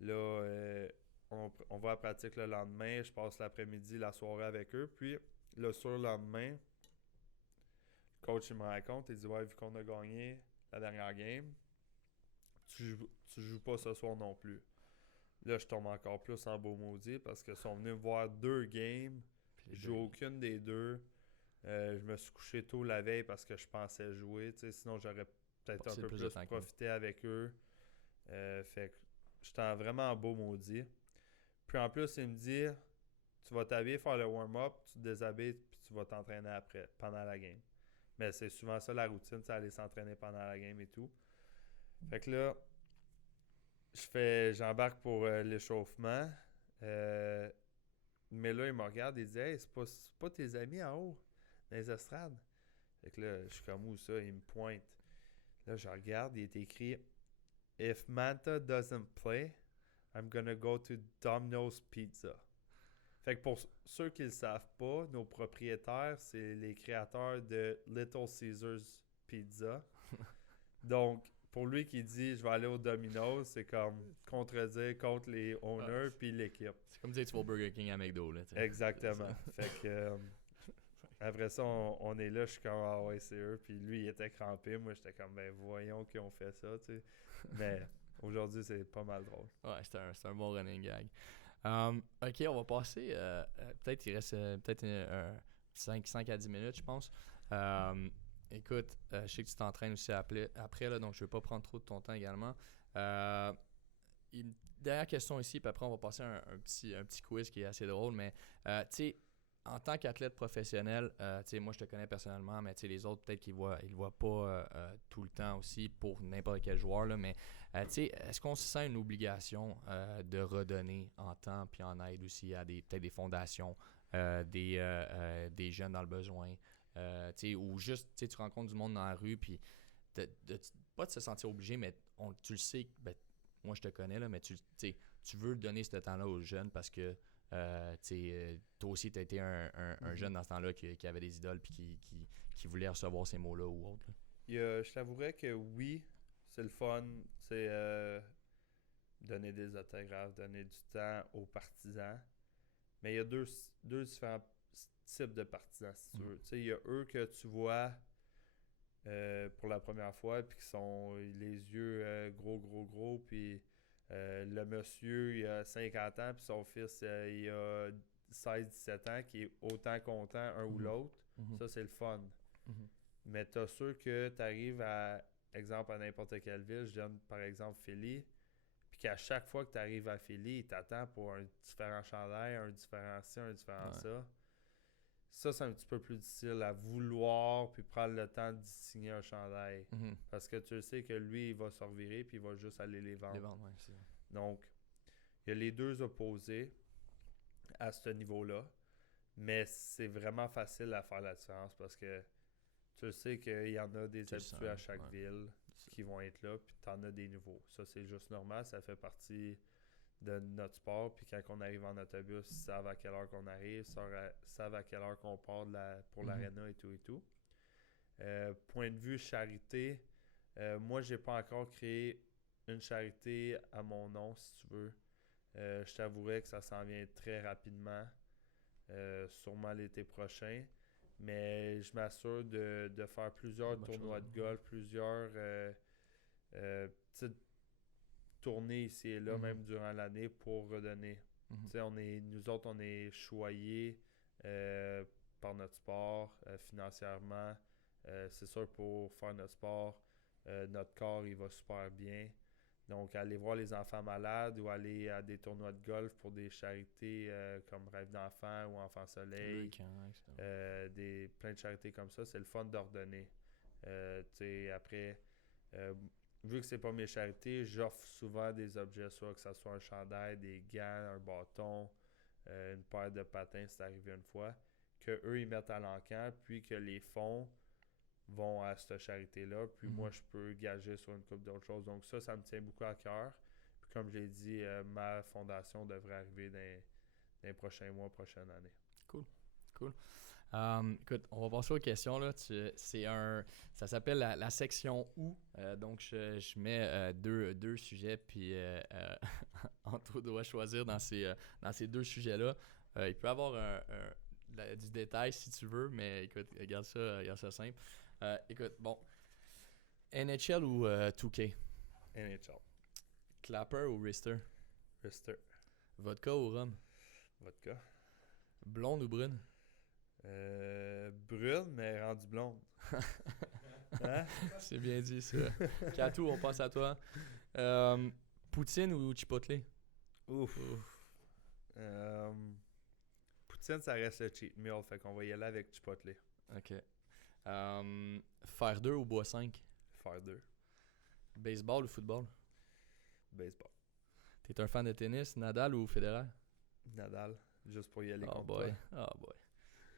là, on va à la pratique le lendemain, je passe l'après-midi, la soirée avec eux. Puis le surlendemain, le coach il me raconte, il dit, ouais, vu qu'on a gagné la dernière game, tu joues pas ce soir non plus. Là, je tombe encore plus en beau maudit parce qu'ils sont venus me voir 2 games. Je joue aucune des deux. Je me suis couché tôt la veille parce que je pensais jouer. Sinon, j'aurais peut-être un peu plus profité avec eux. Fait que j'étais vraiment en beau maudit. Puis en plus, il me dit, tu vas t'habiller, faire le warm-up, tu te déshabilles, puis tu vas t'entraîner après, pendant la game. Mais c'est souvent ça la routine, aller s'entraîner pendant la game et tout. Fait que là, j'embarque pour l'échauffement. Mais là, il me regarde et dit, hey, c'est pas tes amis en haut, dans les estrades. Fait que là, je suis comme où ça? Il me pointe. Là, je regarde, il est écrit If Manta doesn't play, I'm gonna go to Domino's Pizza. Fait que pour ceux qui ne le savent pas, nos propriétaires, c'est les créateurs de Little Caesars Pizza. Donc, pour lui qui dit je vais aller au Domino's, c'est comme contredire contre les owners puis l'équipe. C'est comme dire tu vas au Burger King à McDo, là. Exactement. Fait que après ça, on est là, je suis comme ah ouais, c'est eux. Puis lui, il était crampé. Moi, j'étais comme ben voyons qu'ils ont fait ça, tu sais. Mais aujourd'hui, c'est pas mal drôle. Ouais, c'est un bon running gag. Ok, on va passer. Peut-être il reste peut-être 5 à 10 minutes, je pense. Écoute, je sais que tu t'entraînes aussi après là, donc je ne vais pas prendre trop de ton temps également. Une dernière question ici, puis après on va passer un petit quiz qui est assez drôle, mais tu sais, en tant qu'athlète professionnel, moi je te connais personnellement, mais les autres peut-être qu'ils le voient pas tout le temps aussi pour n'importe quel joueur, là, mais est-ce qu'on se sent une obligation de redonner en temps puis en aide aussi à peut-être des fondations, des jeunes dans le besoin, ou juste tu rencontres du monde dans la rue, puis pas de se sentir obligé, mais tu le sais, ben, moi je te connais, là, mais tu veux donner ce temps-là aux jeunes parce que toi aussi, tu as été un jeune dans ce temps-là qui avait des idoles puis qui voulait recevoir ces mots-là ou autres. Je t'avouerais que oui, c'est le fun. C'est donner des autographes, donner du temps aux partisans. Mais il y a deux différents types de partisans, si tu veux. Il y a eux que tu vois pour la première fois puis qui sont les yeux gros, puis le monsieur, il a 50 ans, puis son fils, il a 16-17 ans, qui est autant content un ou l'autre. Ça, c'est le fun. Mais tu as ceux que tu arrives à, exemple, à n'importe quelle ville, je donne par exemple Philly, puis qu'à chaque fois que tu arrives à Philly, il t'attend pour un différent chandail, un différent ci, un différent ça. ça, c'est un petit peu plus difficile à vouloir puis prendre le temps d'y signer un chandail. Parce que tu sais que lui, il va se revirer puis il va juste aller les vendre. Les ventes, ouais, c'est ça. Donc, il y a les deux opposés à ce niveau-là. Mais c'est vraiment facile à faire la différence parce que tu sais qu'il y en a des habitués à chaque ville qui vont être là, puis tu en as des nouveaux. Ça, c'est juste normal, ça fait partie de notre sport. Puis quand on arrive en autobus, ils savent à quelle heure qu'on arrive, savent à quelle heure qu'on part pour l'aréna et tout et tout. Point de vue charité, moi, j'ai pas encore créé une charité à mon nom, si tu veux. Je t'avouerais que ça s'en vient très rapidement. Sûrement l'été prochain, mais je m'assure de faire plusieurs tournois de golf, plusieurs petites tournées ici et là, même durant l'année pour redonner. Nous autres, on est choyés par notre sport financièrement. C'est sûr, pour faire notre sport, notre corps, il va super bien. Donc, aller voir les enfants malades ou aller à des tournois de golf pour des charités comme Rêve d'enfant ou Enfant Soleil, plein de charités comme ça, c'est le fun d'ordonner. Après, vu que c'est pas mes charités, j'offre souvent des objets, soit que ce soit un chandail, des gants, un bâton, une paire de patins, c'est arrivé une fois, qu'eux, ils mettent à l'encan, puis que les fonds vont à cette charité-là, puis moi, je peux gager sur une couple d'autres choses. Donc ça me tient beaucoup à cœur. Puis comme j'ai dit, ma fondation devrait arriver dans les prochains mois, prochaine année. Cool. Écoute, on va passer aux questions. Là. Ça s'appelle la section où. Donc, je mets deux sujets, puis Anto doit choisir dans ces deux sujets-là. Il peut y avoir du détail si tu veux, mais écoute, regarde ça simple. Écoute, bon. NHL ou 2K? NHL. Clapper ou Wrister? Wrister. Vodka ou rhum? Vodka. Blonde ou brune? Brune, mais rendue blonde. Hein? C'est bien dit, ça. Katou, on passe à toi. Poutine ou Chipotle? Ouf. Poutine, ça reste le cheat meal, fait qu'on va y aller avec Chipotle. OK. Fer 2 ou bois 5? Fer 2. Baseball ou football? Baseball. T'es un fan de tennis, Nadal ou Federer? Nadal, juste pour y aller contre toi. Oh boy.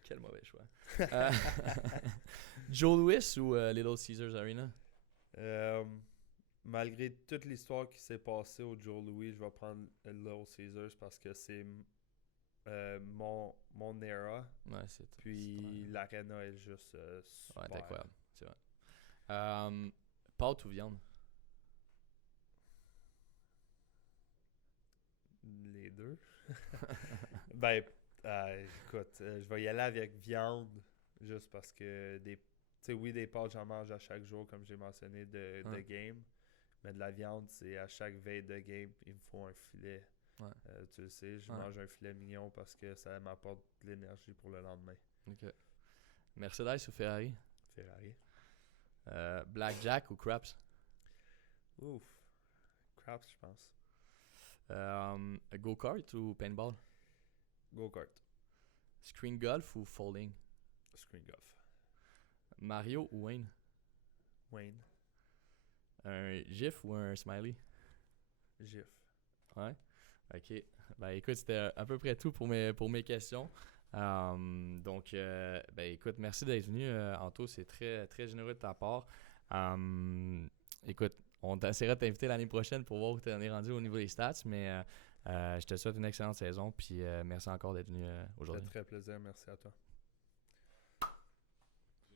Quel mauvais choix. Joe Louis ou Little Caesars Arena? Malgré toute l'histoire qui s'est passée au Joe Louis, je vais prendre Little Caesars parce que c'est mon era. Ouais, puis l'arena est juste super. Ouais, c'est incroyable. C'est vrai. Pâte ou viande? Les deux. Ben, écoute, je vais y aller avec viande juste parce que des pâtes, j'en mange à chaque jour, comme j'ai mentionné, de game. Mais de la viande, c'est à chaque veille de game, il me faut un filet. Ouais. Tu le sais, je mange un filet mignon parce que ça m'apporte de l'énergie pour le lendemain. OK. Mercedes ou Ferrari? Ferrari. Blackjack ou craps? Ouf. Craps, je pense. Go-kart ou paintball? Go-kart. Screen golf ou folding? Screen golf. Mario ou Wayne? Wayne. Un gif ou un smiley? Gif. Ouais. OK. Ben écoute, c'était à peu près tout pour mes questions. Donc, écoute, merci d'être venu, Anto. C'est très, très généreux de ta part. Écoute, on essaiera de t'inviter l'année prochaine pour voir où tu en es rendu au niveau des stats, mais je te souhaite une excellente saison. Puis merci encore d'être venu aujourd'hui. Ça fait très plaisir. Merci à toi.